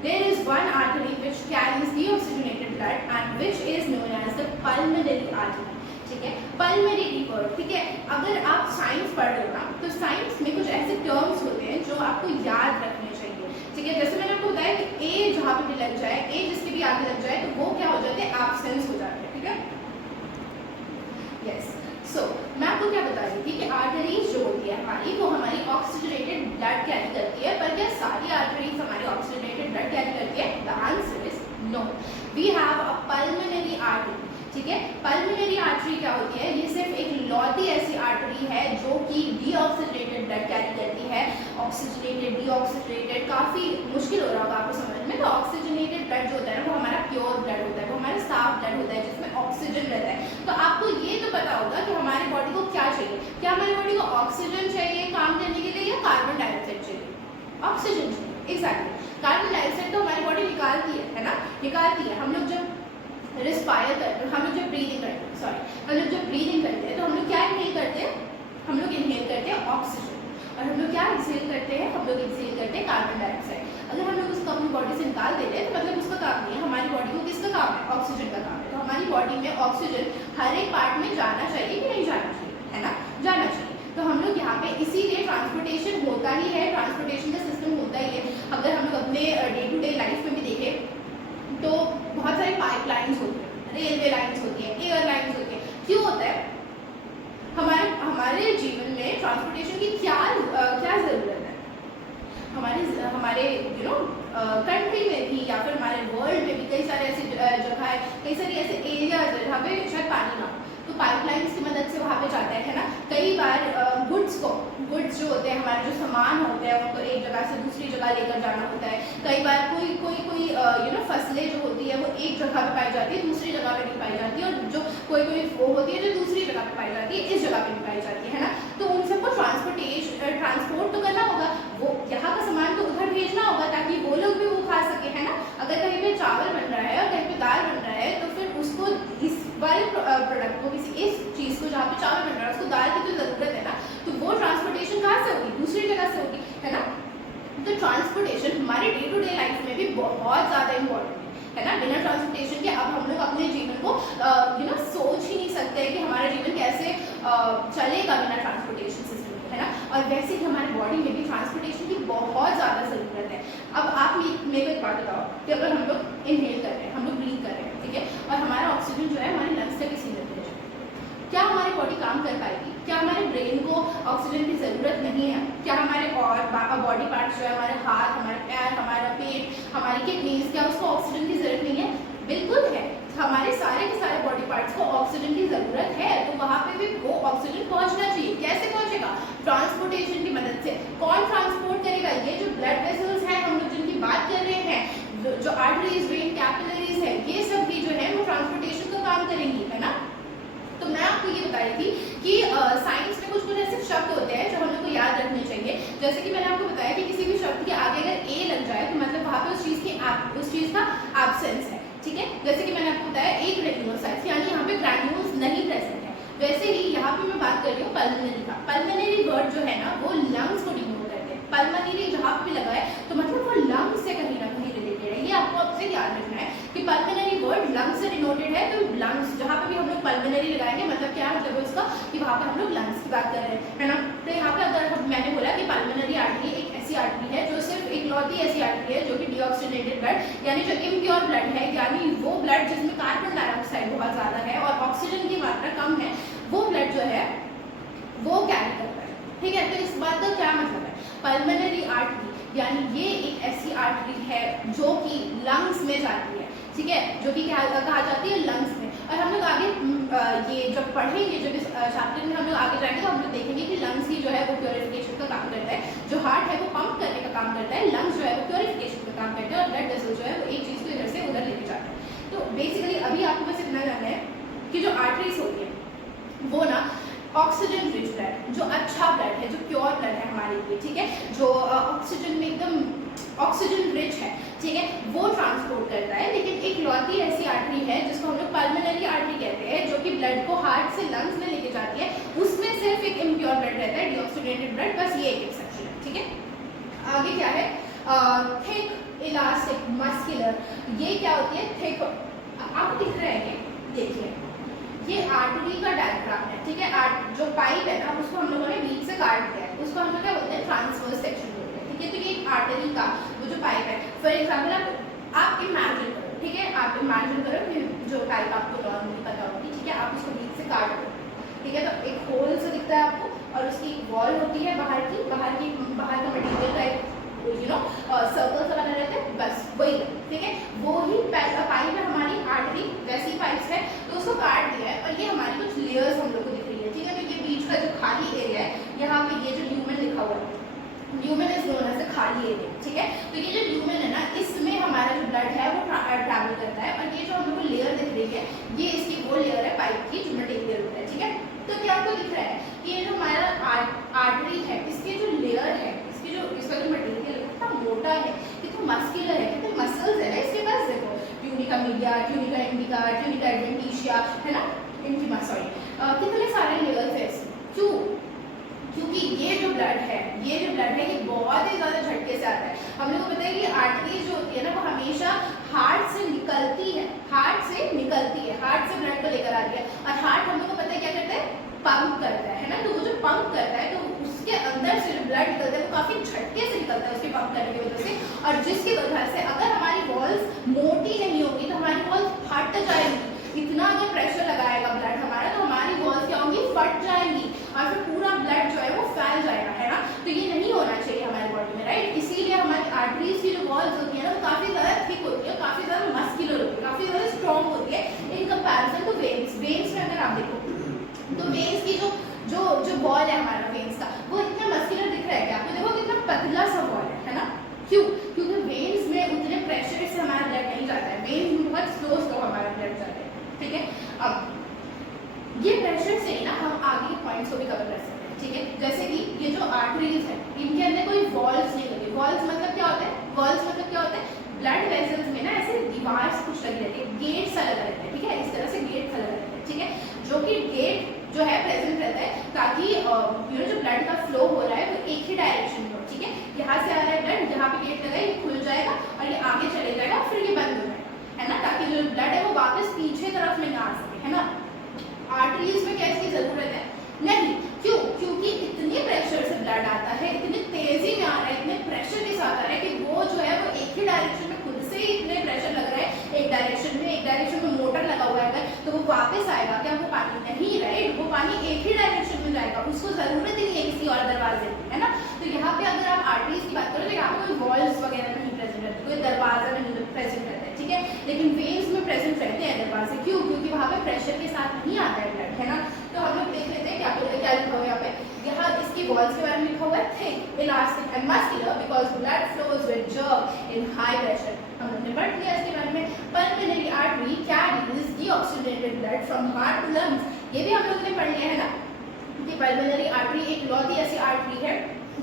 there is one artery which carries deoxygenated blood and which is known as the pulmonary artery, ठीक है। पल्मोनरी वर्ड, ठीक है। अगर आप साइंस पढ़ रहे हो ना, तो साइंस में कुछ ऐसे टर्म्स होते हैं जो आपको याद रखने चाहिए, ठीक है। जैसे मैंने आपको बताया कि ए जहाँ पे भी लग जाए, ए जिसके भी आगे लग जाए, तो वो क्या हो जाते हैं, एब्सेंस हो जाते हैं, ठीक है। यस, सो मैं आपको क्या बता रही थी कि आर्टरीज जो होती है हमारी, वो हमारी ऑक्सीजनेटेड ब्लड कैरी करती है। पर क्या सारी आर्टरीज हमारी ऑक्सीजनेटेड ब्लड कैरी करती है? The answer is no. We have a pulmonary artery, ठीक है। पल्मोनरी आर्टरी क्या होती है, ये सिर्फ एक लौती ऐसी आर्टरी है जो कि डीऑक्सीजनेटेड ब्लड कैरी करती है। ऑक्सीजनेटेड, डीऑक्सीजनेटेड, काफ़ी मुश्किल हो रहा होगा आपको समझ में। तो ऑक्सीजनेटेड ब्लड जो होता है ना, वो हमारा प्योर ब्लड होता है, वो हमारा साफ ब्लड होता है जिसमें ऑक्सीजन रहता है। तो आपको ये तो पता होगा कि हमारी बॉडी को क्या चाहिए, क्या हमारी बॉडी को ऑक्सीजन चाहिए काम करने के लिए या कार्बन डाइऑक्साइड चाहिए? ऑक्सीजन चाहिए, एग्जैक्टली। कार्बन डाइऑक्साइड तो हमारी बॉडी निकालती है ना, निकालती है। हम लोग जब रिस्पायर करते हैं, हम लोग जब ब्रीदिंग करते हैं, सॉरी, हम लोग जब ब्रीदिंग करते हैं तो हम लोग क्या इनहेल करते हैं, हम लोग इनहेल करते हैं ऑक्सीजन। और हम लोग क्या एक्सहेल करते हैं, हम लोग एक्सहेल करते हैं कार्बन डाइऑक्साइड। अगर हम लोग उसको अपनी बॉडी से निकाल देते हैं तो मतलब उसका काम नहीं है। हमारी बॉडी को किसका काम है, ऑक्सीजन का काम है। तो हमारी बॉडी में ऑक्सीजन हर एक पार्ट में जाना चाहिए कि नहीं जाना चाहिए, है ना, जाना चाहिए। तो हम लोग यहाँ पे इसीलिए ट्रांसपोर्टेशन होता ही है, ट्रांसपोर्टेशन का सिस्टम होता ही है। अगर हम लोग अपने डे टू डे लाइफ में भी देखें तो बहुत सारे पाइपलाइंस होती हैं, रेलवे लाइंस होती है, एयरलाइंस होती है। क्यों होता है? हमारे जीवन में ट्रांसपोर्टेशन की क्या ज़रूरत है? हमारे कंट्री में भी या फिर हमारे वर्ल्ड में भी कई सारे ऐसे जगह है, कई सारे ऐसे एरियाज है जहाँ पे शायद पानी ना हो, तो पाइपलाइंस की मदद से वहाँ पे जाता है ना। कई बार गुड्स जो होते हैं, हमारे जो सामान होते हैं, उनको एक जगह से दूसरी जगह लेकर जाना होता है। कई बार कोई फसलें जो होती है वो एक जगह पे पाई जाती है, दूसरी जगह पे नहीं पाई जाती है। और जो कोई वो होती है जो दूसरी जगह पे पाई जाती है, इस जगह पे नहीं पाई जाती है ना। तो उन सबको ट्रांसपोर्ट तो करना होगा, वो यहाँ का सामान तो उधर भेजना होगा ताकि वो लोग भी वो खा सके, है ना। अगर कहीं पे चावल बन रहा है और कहीं पे दाल बन रहा है, तो फिर उसको इस वाले प्रोडक्ट को, इस चीज़ को जहाँ पे चावल बन रहा है उसको दाल की तो ज़रूरत है ना, तो वो ट्रांसपोर्टेशन कहाँ से होगी, दूसरी जगह से होगी, है ना। तो ट्रांसपोर्टेशन हमारे डे टू डे लाइफ में भी बहुत ज़्यादा इम्पोर्टेंट है ना। बिना ट्रांसपोर्टेशन के अब हम लोग अपने जीवन को सोच ही नहीं सकते कि हमारा जीवन कैसे चलेगा बिना ट्रांसपोर्टेशन सिस्टम के, है ना। और वैसे ही हमारी बॉडी में भी ट्रांसपोर्टेशन की बहुत ज़्यादा ज़रूरत है। अब आप मेरे को एक बात बताओ कि अगर हम लोग इनहेल कर रहे हैं, हम लोग ब्रीथ कर रहे हैं, ठीक है, और हमारा ऑक्सीजन जो है हमारे लंग्स तक इसी में भेज, क्या हमारी बॉडी काम कर पाएगी? क्या हमारे ब्रेन को ऑक्सीजन की ज़रूरत नहीं है? क्या हमारे और बॉडी पार्ट्स जो है, हमारे हाथ, हमारे पैर, हमारा पेट, हमारी किडनीज, क्या उसको ऑक्सीजन की ज़रूरत नहीं है? बिल्कुल है। हमारे सारे के सारे बॉडी पार्ट्स को ऑक्सीजन की ज़रूरत है, तो वहाँ पे भी वो ऑक्सीजन पहुँचना चाहिए। कैसे पहुँचेगा? ट्रांसपोर्टेशन की मदद से। कौन ट्रांसपोर्ट करेगा? ये जो ब्लड वेसल्स हैं हम लोग जिनकी बात कर रहे हैं, जो आर्टरीज, वेन, कैपिलरीज है, ये सब भी जो है वो ट्रांसपोर्टेशन का काम करेंगी, है ना। तो मैं आपको ये बता रही थी कि साइंस में कुछ ऐसे शब्द होते हैं जो हम लोग को याद रखने चाहिए। जैसे कि मैंने आपको बताया कि किसी भी शब्द के आगे अगर ए लग जाए तो मतलब वहाँ पे उस चीज़ का एब्सेंस है, ठीक है। जैसे कि मैंने आपको बताया एक ग्रेन्यूलोसाइट्स, यानी यहाँ पे ग्रैन्यूल्स नहीं प्रेजेंट है। वैसे ही यहाँ पे मैं बात कर रही हूँ पल्मोनरी का। पल्मोनरी वर्ड जो है ना, वो लंग्स को डिनोट करते हैं। पल्मोनरी जहाँ पे लगा है तो मतलब वो लंग्स से कहीं ना कहीं रिलेटेड है। ये आपको आपसे याद रखना है कि पल्मोनरी वर्ड लंग्स से डिनोटेड है। तो लंग्स जहाँ पे भी हम लोग पल्मोनरी लगाएंगे, मतलब क्या मतलब है उसका, कि वहाँ पर हम लोग लंग्स की बात कर रहे हैं, है ना। तो यहाँ पे अगर मैंने बोला कि पल्मोनरी आर्टरी एक ऐसी आर्टरी है जो सिर्फ एक लौती ऐसी आर्टरी है जो कि डीऑक्सीजनेटेड ब्लड, यानी जो इम्प्योर ब्लड है, यानी वो ब्लड जिसमें कार्बन डाइऑक्साइड बहुत ज़्यादा है और ऑक्सीजन की मात्रा कम है, वो ब्लड जो है वो कैरी करता है। ठीक है, तो इस बात का क्या मतलब है, पल्मोनरी आर्टरी यानी ये एक ऐसी आर्टरी है जो कि लंग्स में जाती है। ठीक है, जो कि क्या कहा जाती है, लंग्स में। और हम लोग आगे ये जब पढ़ेंगे, जब इस चैप्टर में हम लोग आगे जाएंगे तो हम लोग देखेंगे कि लंग्स की जो है वो प्योरिफिकेशन का काम करता है, जो हार्ट है वो पंप करने का काम करता है, लंग्स जो है वो प्योरिफिकेशन का काम करता है और ब्लड वेसल जो है वो एक चीज़ को इधर से उधर लेके जाता है। तो बेसिकली अभी आपको बस इतना जानना है कि जो आर्टरीज होती है वो ना ऑक्सीजन रिच ब्लड, जो अच्छा ब्लड है, जो प्योर ब्लड है हमारे लिए, ठीक है, जो ऑक्सीजन में एकदम ऑक्सीजन रिच है, ठीक है, वो ट्रांसपोर्ट करता है। लेकिन एक लौती ऐसी आर्टरी है जिसको हम लोग पल्मोनरी आर्टरी कहते हैं, जो कि ब्लड को हार्ट से लंग्स में लेके जाती है, उसमें सिर्फ एक इम्प्योर ब्लड रहता है, डीऑक्सीडेटेड ब्लड, बस ये एक एक्सेप्शन है। ठीक है, आगे क्या है, थिक इलास्टिक मस्कुलर, ये क्या होती है, थिक, आप दिख रहे हैं, देखिए ये आर्टरी का डायग्राम है। ठीक है, जो पाइप है ना उसको हम लोगों ने बीच से काट दिया है, उसको हम लोग क्या बोलते हैं, ट्रांसवर्स सेक्शन बोलते हैं। ठीक है, तो ये आर्टरी का वो जो पाइप है, फॉर एग्जाम्पल आप इमेजिन करो, ठीक है, आप इमेजिन करो कि जो पाइप आपको नॉर्मली पता होगी, ठीक है, आप उसको बीच से काट दो, ठीक है, तो एक होल से दिखता है आपको और उसकी वॉल होती है बाहर का मटेरियल का एक सर्कल सा बना रहता है, बस वही, ठीक है, वो ही पाइप है हमारी आर्टरी, वैसी पाइप्स है, तो उसको काट दिया है और ये हमारी कुछ लेयर्स हम लोग को दिख रही है। ठीक है, तो ये बीच का जो खाली एरिया है, यहाँ पे ये जो ल्यूमेन लिखा हुआ है, lumen is known as a खाली एरिया। ठीक है, तो ये जो ल्यूमेन है ना, इसमें हमारा जो ब्लड है वो ट्रैवल करता है और ये जो हम लोग को लेयर दिख रही है, ये इसकी वो लेयर है पाइप की, जो मटेरियल होता है। ठीक है, तो क्या आपको दिख रहा है कि ये जो हमारा आर्टरी है, इसके जो लेयर है, इसका जो मटेरियल है कितना मोटा है, कितना मस्कुलर है, कितने मसल्स है ना इसके पास, देखो tunica media, tunica indica, tunica adventitia, है ना, इंटिमा, सॉरी, कितने सारे लेयर्स है इसमें। क्यों? क्योंकि ये जो ब्लड है ये बहुत ही ज़्यादा झटके से आता है। हम लोग को पता है कि आर्टरीज जो होती है ना वो हमेशा हार्ट से निकलती है, हार्ट से ब्लड को लेकर आती है और हार्ट हम लोग को पता है क्या करता है, पंप करता है ना, तो वो जो पंप करता है तो उसके अंदर से जो ब्लड निकलता है वो काफ़ी झटके से निकलता है उसके पंप करने की वजह से, और जिसकी वजह से अगर हमारी वॉल्स मोटी नहीं होगी तो हमारी वॉल्स फट जाएंगी। इतना अगर प्रेशर लगाएगा ब्लड हमारा तो हमारी वॉल्स क्या होंगी, फट जाएंगी और फिर पूरा ब्लड जो है वो फैल जाएगा, है ना, तो ये नहीं होना चाहिए हमारी बॉडी में, राइट। इसीलिए हमारी आर्टरीज की जो वॉल्स होती है ना वो काफ़ी ज़्यादा थिक होती है, काफ़ी ज़्यादा मस्कुलर होती है, काफ़ी ज़्यादा स्ट्रॉन्ग होती है in comparison to veins. Veins में अगर आप देखो तो वेन्स की जो बॉल है हमारा वेन्स का, वो इतना मस्कुलर दिख रहा है कि आपको देखो कितना पतला सा बॉल है ना, क्यों? क्योंकि वेन्स में उतने प्रेशर से हमारा ब्लड नहीं जाता है, वेन्स में बहुत स्लो हमारा ब्लड जाता है। ठीक है, अब ये प्रेशर से ना हम आगे पॉइंट्स को भी कवर कर सकते हैं। ठीक है, जैसे कि ये जो आर्टरीज है इनके अंदर कोई वॉल्स नहीं लगे। वॉल्स मतलब क्या होता है, ब्लड वेसल्स में ना ऐसे दीवार कुछ लगी रहती है, गेट सा लगा रहता है। ठीक है, इस तरह से गेट सा लगा रहता है। ठीक है, जो कि गेट जो है प्रेजेंट रहता है ताकि जो ब्लड का फ्लो हो रहा है वो एक ही डायरेक्शन में हो। ठीक है, यहाँ से आ रहा है ब्लड, यहाँ पे गेट लगा है, ये खुल जाएगा और ये आगे चले जाएगा, फिर ये बंद हो जाएगा, है ना, ताकि जो ब्लड है वो वापस पीछे तरफ में ना आ सके, है ना। आर्टरीज में क्या इसकी जरूरत है? नहीं। क्यों? क्योंकि इतने प्रेशर से ब्लड आता है, इतनी तेजी में आ रहा है, इतने प्रेशर के साथ आ रहा है कि वो जो है वो एक ही डायरेक्शन में, खुद से ही इतने प्रेशर लग रहा है एक डायरेक्शन में मोटर लगा हुआ है तो वो वापस आएगा क्या? वो पानी नहीं, राइट, वो पानी एक ही डायरेक्शन में जाएगा, उसको जरूरत ही नहीं है किसी और दरवाजे की, है ना। तो यहाँ पे अगर आप आर्टरीज की बात करो तो यहाँ पे कोई वॉल्स वगैरह नहीं प्रेजेंट रहते, कोई दरवाजा नहीं प्रेजेंट रहता है। ठीक है, लेकिन वेन्स में प्रेजेंट रहते हैं दरवाजे। क्यों? क्योंकि वहाँ पे प्रेशर के साथ नहीं आता है ब्लड, है ना। तो हम लोग देख लेते हैं क्या लिखा हुआ है यहाँ इसकी वॉल्स के बारे में लिखा हुआ है, thick elastic and muscular because blood flows with jerk in high pressure. हम लोग ने पढ़ लिया इसके बारे में। Pulmonary artery carries deoxygenated blood from heart to lungs, ये भी हम लोगों ने पढ़ लिया है ना कि पल्मोनरी आर्टरी एक लौती ऐसी आर्टरी है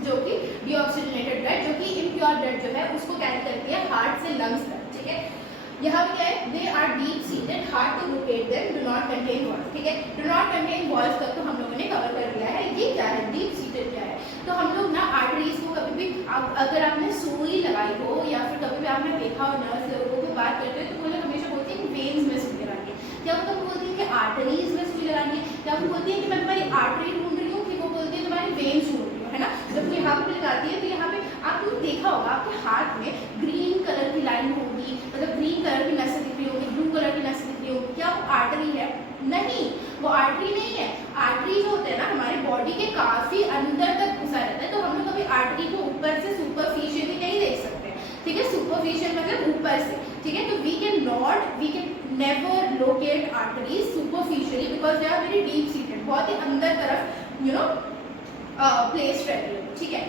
जो कि डीऑक्सीडेटेड ब्लड, जो कि इम्प्योर ब्लड जो है उसको कैरी करती है हार्ट से लंग्स तक। ठीक है, यहाँ पे क्या है, they are deep seated, hard to locate them, do not contain walls. ठीक है, डू नॉट कंटेन वॉल्स तक तो हम लोगों ने कवर कर लिया है। ये क्या है, डीप सीटेड क्या है? तो हम लोग ना आर्टरीज को कभी भी अगर आपने सुई लगाई हो या फिर कभी भी आपने देखा हो नर्स लोगों को बात करते हैं तो वो लोग हमेशा बोलते हैं कि वेन्स में सुई लगानी है, क्या वो कभी बोलती है कि आर्टरीज में सुई लगानी है, क्या वो बोलती है कि मैं तुम्हारी आर्टरी ढूंढ रही हूँ, कि वो बोलती है तुम्हारी वेन्स ढूंढ रही हूँ, है ना। जब वो यहाँ पे लगाती है तो यहाँ पे आपने देखा होगा आपके हाथ में ग्रीन कलर की लाइन होगी, मतलब ग्रीन कलर की नसें दिख रही होगी, ब्लू कलर की नसें दिख रही होगी, क्या वो आर्टरी आर्टरी नहीं है। आर्टरी जो होते हैं ना हमारे बॉडी के काफी अंदर तक घुसा रहता है, तो हम लोग कभी आर्टरी को ऊपर से सुपरफिशियली नहीं देख सकते, ठीक है। सुपरफिशियल मतलब ऊपर से, ठीक है। तो we can never locate arteries superficially because they are very deep seated, बहुत ही अंदर तरफ यू नो प्लेस रहती है, ठीक है।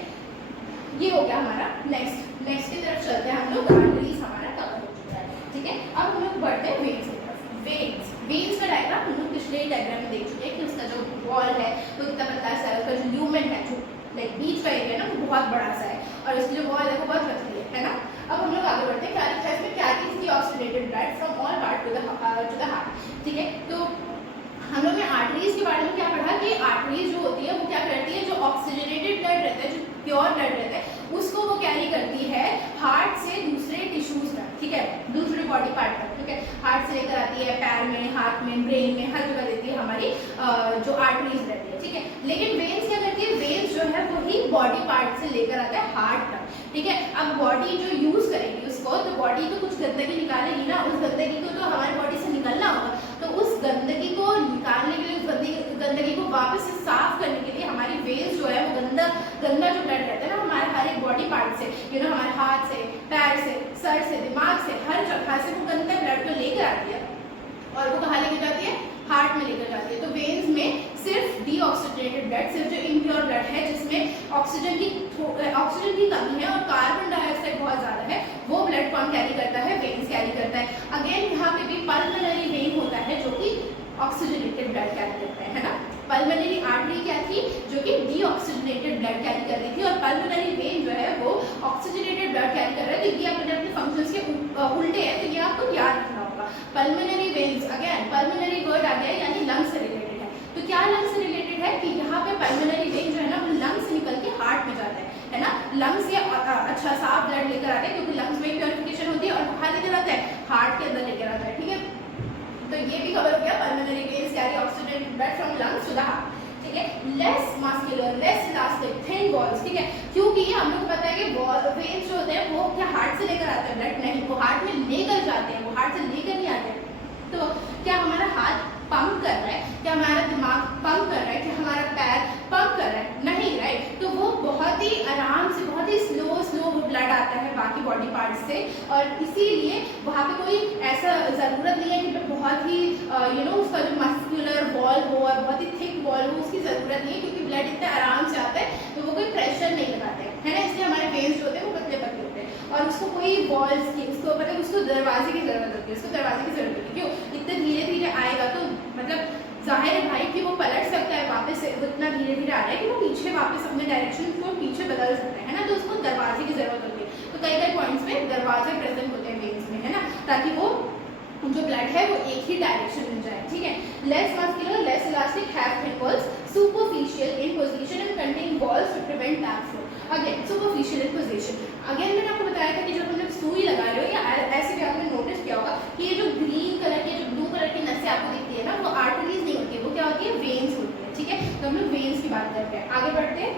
ये हो गया हमारा। नेक्स्ट की तरफ चलते हैं हम लोग। आर्टरीज हमारा कवर हो चुका है, ठीक है। अब हम लोग बढ़ते हैं वेन्स की तरफ। वेन्स का डायग्राम हम लोग पिछले डायग्राम में देख चुके हैं कि उसका जो वॉल है वो कितना पतला सा है, उसका जो ल्यूमेन है, जो लाइक बीच का एरिया है ना, वो बहुत बड़ा सा है, और उसकी जो वॉल है वो बहुत पतली है ना। अब हम लोग आगे बढ़ते हैं। Carries the oxidated blood from all part two the heart, ठीक है। तो हम लोग ने आर्टरीज के बारे में क्या पढ़ा कि आर्टरीज जो होती है वो क्या करती है, जो ऑक्सीजनेटेड ब्लड रहता है, जो प्योर ब्लड रहता है, उसको वो कैरी करती है हार्ट से दूसरे टिश्यूज तक, ठीक है, दूसरे बॉडी पार्ट तक, ठीक है। हार्ट से लेकर आती है पैर में, हाथ में, ब्रेन में, हर जगह देती है हमारी जो आर्टरीज रहती है, ठीक है। लेकिन वेन्स क्या करती है, वेन्स जो है वही बॉडी पार्ट से लेकर आता है हार्ट तक, ठीक है। अब बॉडी जो यूज करेगी उसको, तो बॉडी तो कुछ गंदगी निकालेगी ना, उस गंदगी को तो हमारी बॉडी से निकलना होगा, तो उस गंदगी को निकालने के लिए, उस गंदगी को वापस से साफ करने के लिए हमारी वेन्स जो है वो गंदा जो ब्लड रहता है ना हमारे हर एक बॉडी पार्ट से, यू नो हमारे हाथ से, पैर से, सर से, दिमाग से, हर जगह से वो गंदा ब्लड को लेकर आती है, और वो कहाँ लेकर जाती है, हार्ट में लेकर जाती है। तो वेन्स में सिर्फ डीऑक्सीजनेटेड ब्लड, सिर्फ जो इम्प्योर ब्लड है जिसमें ऑक्सीजन की कमी है और कार्बन डाइऑक्साइड बहुत ज्यादा है, वो ब्लड कौन कैरी करता है, वेन्स कैरी करता है। अगेन यहाँ पे भी पल्मोनरी वेन होता है जो कि ऑक्सीजनेटेड ब्लड कैरी करता है ना। पल्मोनरी आर्टरी क्या थी, जो कि डीऑक्सीजनेटेड ब्लड कैरी कर रही थी, और पल्मोनरी वेन जो है वो ऑक्सीजनेटेड ब्लड कैरी कर रहा है। तो ये अपने फंक्शंस के उल्टे है, तो ये आपको याद रखना होगा। Pulmonary veins, again pulmonary word आ गया, यानी लंग्स से रिलेटेड है। तो क्या लंग्स से रिलेटेड है कि यहाँ पे पल्मोनरी वेन जो है ना वो लंग्स से निकल के हार्ट में जाता है ना। लंग्स से अच्छा साफ ब्लड लेकर आता है, क्योंकि लंग्स में प्योरिफिकेशन होती है, और कहाँ लेकर आता है, हार्ट के अंदर लेकर आता है, ठीक है। तो ये भी कवर हो गया, pulmonary veins carry oxygenated blood from lungs to the heart, ठीक है। Less muscular, less elastic, thin walls, ठीक है, क्योंकि हम लोग को पता है कि वेन्स जो होते हैं वो क्या हार्ट से लेकर आते हैं ब्लड, नहीं, वो हार्ट में लेकर जाते हैं, वो हार्ट से लेकर नहीं आते। तो क्या हमारा हाथ पंप कर रहा है, क्या हमारा दिमाग पंप कर रहा है, क्या हमारा पैर पंप कर रहा है, नहीं, राइट। तो वो बहुत ही आराम से, बहुत ही स्लो वो ब्लड आता है बाकी बॉडी पार्ट्स से, और इसीलिए वहाँ पे कोई ऐसा ज़रूरत नहीं है कि बहुत ही यू नो उसका जो मस्कुलर वॉल हो और बहुत ही थिक वॉल हो, उसकी ज़रूरत नहीं है, क्योंकि ब्लड इतने आराम से आता है, तो वो कोई प्रेशर नहीं लगाते हैं, है ना। इसलिए हमारे वेन्स जो होते हैं वो पतले पतले होते हैं, और उसको कोई वॉल्स की, उसको मतलब उसको दरवाजे की ज़रूरत होती है, उसको दरवाजे की ज़रूरत होती है। क्यों, इतने धीरे धीरे आएगा तो मतलब जाहिर है भाई कि वो पलट सकता है वापस से, वो इतना धीरे धीरे आ रहा है कि वो पीछे वापस अपने डायरेक्शन को पीछे बदल सकता है ना, तो उसको दरवाजे की जरूरत होती है। तो कई पॉइंट्स में दरवाजे प्रेजेंट होते हैं वेन्स में, है ना, ताकि वो जो ब्लड है वो एक ही डायरेक्शन में जाए, ठीक है। Less muscular, less elastic, have thin walls, superficial in position and contain walls to prevent backflow. Again superficial in position, again मैंने आपको बताया था कि जब हम लोग सुई लगा रहे हो या ऐसे भी आपने नोटिस किया होगा कि ये जो ग्रीन कलर की, जो ब्लू कलर की नसें आपको दिखती है ना, वो आर्टरीज नहीं होती है, वो क्या होती है, वेन्स होती है, ठीक है। तो हम लोग वेन्स की बात करते हैं, आगे बढ़ते हैं।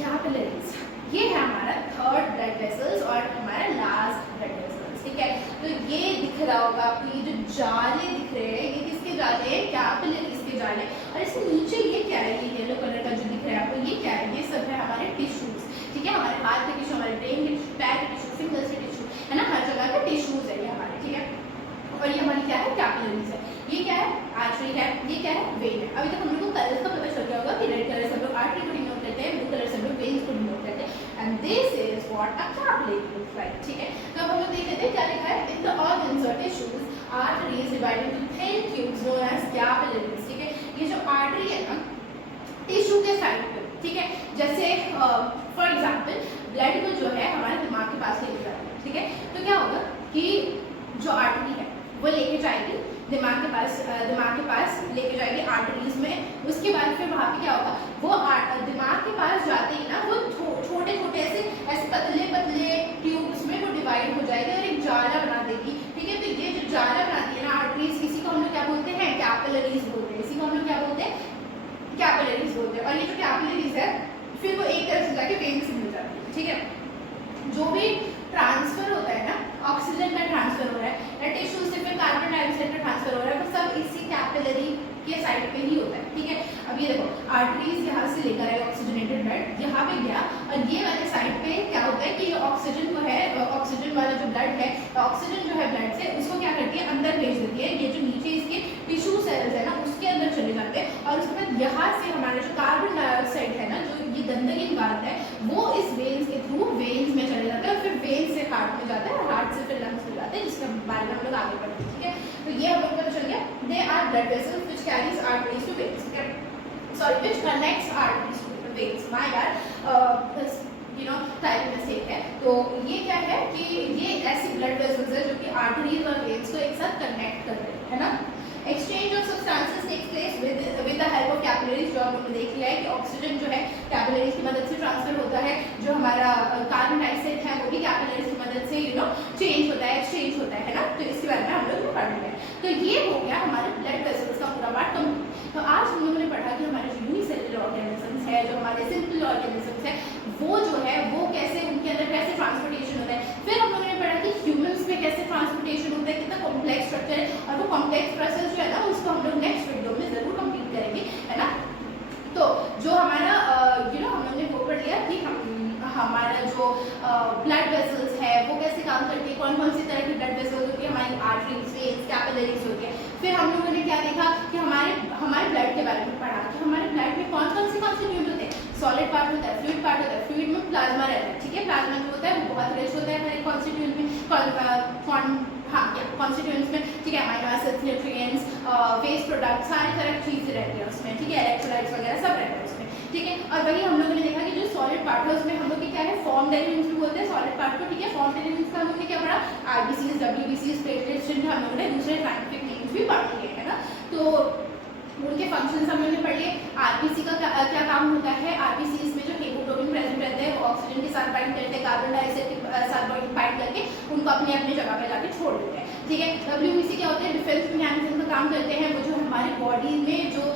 कैपिलरीज, ये है हमारा थर्ड ब्लड वेसल्स और हमारा लास्ट ब्लड वेसल्स, ठीक है। तो ये दिख रहा होगा आपको, ये जो जाले दिख रहे हैं, ये किसके जाले हैं, कैपिलरीज के जाले। और इसके नीचे ये क्या है, ये येलो कलर का जो दिख रहा है आपको, ये क्या है, ये सब है हमारे टिश्यूज, ठीक है। हमारे हाथ के टिश्यू, हमारे ब्रेन के टिश्यू, पैर के टिश्यू, फिंगर्स के टिश्यू, है ना, हर जगह के टिश्यूज है ये हमारे, ठीक है। और ये हमारी क्या है, कैपिलरीज है। ये क्या है, आर्टरी है, ये क्या है, वेन है। अभी तक हम लोग को कलर का पता चल गया होगा कि रेड कलर से हम लोग आर्टरी को डिनोट करते हैं, ब्लू कलर से हम लोग वेन्स को डिनोट करते हैं, and this is what a capillary looks like, ठीक है। तो अब हम लोग देख लेते हैं क्या लिखा है, इन द ऑर्गन्स और tissues arteries divided into thin tubes known as capillaries, ठीक है। ये जो आर्टरी है ना टिश्यू के साइड पे, ठीक है, जैसे फॉर एग्जांपल ब्लड को जो है हमारे दिमाग के पास लेके जाते हैं, ठीक है। तो क्या होगा कि जो आर्टरी है वो लेके जाएगी दिमाग के पास लेके जाएगी आर्टरीज में। उसके बाद फिर वहाँ पे क्या होगा, वो दिमाग के पास जाते ही ना वो छोटे छोटे ऐसे पतले पतले ट्यूब्स में वो डिवाइड हो जाएगी और एक जाला बना देगी, ठीक है। तो ये जो जाला बनाती है ना आर्टरीज, इसी को हम लोग क्या बोलते हैं, कैपिलरीज बोलते हैं, इसी को हम लोग क्या बोलते हैं, कैपिलरीज बोलते हैं। और ये जो कैपिलरीज है फिर वो एक तरफ से जाके वेन से मिल जाती है, ठीक है। जो भी ट्रांसफर होता है ना, ऑक्सीजन का ट्रांसफर हो रहा है या टिश्यू से फिर कार्बन डाइऑक्साइड का ट्रांसफर हो रहा है, तो सब इसी कैपिलरी साइड पे ही होता है, ठीक है। अब ये देखो आर्टरीज यहाँ से लेकर आए ऑक्सीजनेटेड ब्लड यहाँ पे गया, और ये वाले साइड पे क्या होता है कि ऑक्सीजन को है, ऑक्सीजन वाला जो ब्लड है, ऑक्सीजन जो है ब्लड से उसको क्या करती है अंदर भेज देती है, ये जो नीचे इसके टिश्यू सेल्स है ना उसके अंदर चले जाते हैं, और उसके बाद यहाँ से हमारा जो कार्बन डाइऑक्साइड है ना, जो ये गंदगी निकालता है वो इस वेन्स के थ्रू वेन्स में चले जाता है, और फिर वेन्स से हार्ट में जाता है, और हार्ट से फिर लंग्स में जाते हैं, जिसके बारे में हम लोग आगे बढ़ते हैं, ठीक है। तो ये हम लोग पता चल गया, they are blood vessels which carries arteries to veins, ठीक है, sorry which connects arteries to veins, my bad, type mistake है। तो ये क्या है कि ये ऐसी ब्लड वेसल्स है जो कि आर्टरीज और वेन्स को एक साथ कनेक्ट कर रहे हैं, है ना। Exchange of substances takes place with the help of capillaries, जो हमने देख लिया है कि ऑक्सीजन जो है कैपिलरीज की मदद से ट्रांसफर होता है, जो हमारा कार्बन डाइऑक्साइड है वो भी कैपिलरीज की मदद से चेंज होता है, एक्सचेंज होता है ना। तो इसके बारे में हम लोग पढ़ रहे हैं। तो ये हो गया हमारे ब्लड वेसल्स का पूरा पार्ट कंप्लीट। तो आज हम लोगों ने पढ़ा कि हमारे जो यूनिसेलुलर ऑर्गेनिजम्स है, जो हमारे सिंपल ऑर्गेनिजम्स है, वो जो है वो कैसे उनके अंदर कैसे ट्रांसपोर्टेशन होता है। फिर हम लोगों ने पढ़ा कि ह्यूमंस में कैसे ट्रांसपोर्टेशन होता है, कितना कॉम्प्लेक्स स्ट्रक्चर है, और वो कॉम्प्लेक्स प्रोसेस जो है ना उसको हम लोग नेक्स्ट वीडियो में जरूर कंप्लीट करेंगे, है ना। तो जो हमारा हम लोगों ने वो पढ़ लिया कि हमारा जो ब्लड वेसल्स है वो कैसे काम करती है, कौन कौन सी तरह की ब्लड वेसल्स होती है, हमारी आर्टरीज, वेन्स, कैपिलरीज होती है। फिर हम लोगों ने क्या देखा कि हमारे ब्लड के बारे में पढ़ा कि हमारे ब्लड में कौन कौन से कॉन्स्टिट्यूएंट होते हैं, सॉलिड पार्ट होता है, फ्लूइड पार्ट होता है, फ्लूइड में प्लाज्मा रहता है, ठीक है। प्लाज्मा जो होता है वो बहुत रिच होता है हमारे कॉन्स्टिट्यूएंट में, कॉन्स्टिट्यूएंट्स में, ठीक है। Amino acids, nutrients, waste product, सारी तरह की चीज़ें रहती है उसमें, ठीक है। इलेक्ट्रोलाइट्स वगैरह सब रहता है उसमें, ठीक है। और वही हम लोगों ने देखा कि जो सॉलिड पार्ट है उसमें हम लोग के क्या है, फॉर्म एलिमेंट्स भी बोलते हैं सॉलिड पार्ट को, ठीक है। फॉर्म एलिमेंट्स का हम लोगों ने क्या पढ़ा, आरबीसीज, डब्ल्यूबीसीज, प्लेटलेट्स, जिनको हम लोगों ने दूसरे साइंटिफिक नेम्स भी पढ़ लिए, है ना। तो उनके फंक्शंस हम लोगों ने पढ़ लिए। आरबीसी का क्या काम होता है, आरबीसीज में जो हीमोग्लोबिन प्रेजेंट रहते हैं वो ऑक्सीजन के साथ बाइंड करते हैं, कार्बन डाइऑक्साइड के साथ बाइंड करके उनको अपने अपने जगह पे जाके छोड़ देते हैं, ठीक है। डब्ल्यूबीसी क्या होते हैं, डिफेंस मैकेनिज्म का काम करते हैं, वो जो हमारे बॉडी में जो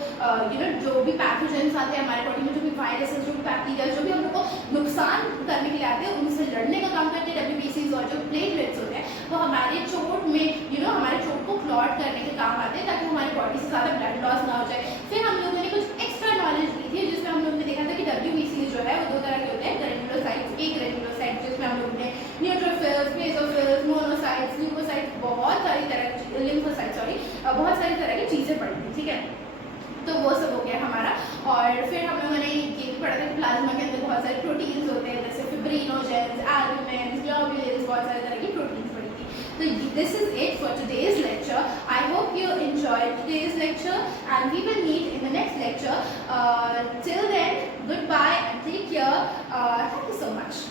जो भी पैथोजेंस आते हैं हमारे बॉडी में, जो भी वायरसेस, जो भी बैक्टीरिया, जो भी हम लोग को नुकसान करने के लिए आते हैं उनसे लड़ने का काम करते हैं डब्ल्यूबीसीज। और जो प्लेटलेट्स होते हैं वो हमारे चोट में हमारे चोट को क्लॉट करने के काम आते हैं, ताकि हमारी बॉडी से ज़्यादा ब्लड लॉस ना हो जाए। फिर हम लोगों ने कुछ एक्स्ट्रा नॉलेज ली थी जिसमें हम लोगों ने देखा था कि डब्ल्यूबीसीज जो है वो दो तरह के होते हैं, ग्रेन्युलोसाइट्स, एक ग्रेन्युलोसाइट जिसमें हम लोगों ने न्यूट्रोफिल्स, बेसोफिल्स, मोनोसाइट्स, ल्यूकोसाइट्स, बहुत सारी तरह लिम्फोसाइट्स, सॉरी, बहुत सारी तरह की चीज़ें पढ़ी थी, ठीक है। तो वो सब हो गया हमारा। और फिर हम लोगों ने ये भी पढ़ा था कि प्लाज्मा के अंदर बहुत सारे प्रोटीन्स होते हैं, जैसे फिब्रिनोजेंस, एल्बुमिन्स, ग्लोबुलिन्स, बहुत सारे तरह की प्रोटीन्स पढ़ी थी। तो this is it for today's lecture. I hope you enjoyed today's lecture, and we will meet in the next lecture. Till then, goodbye and take care. Thank you so much.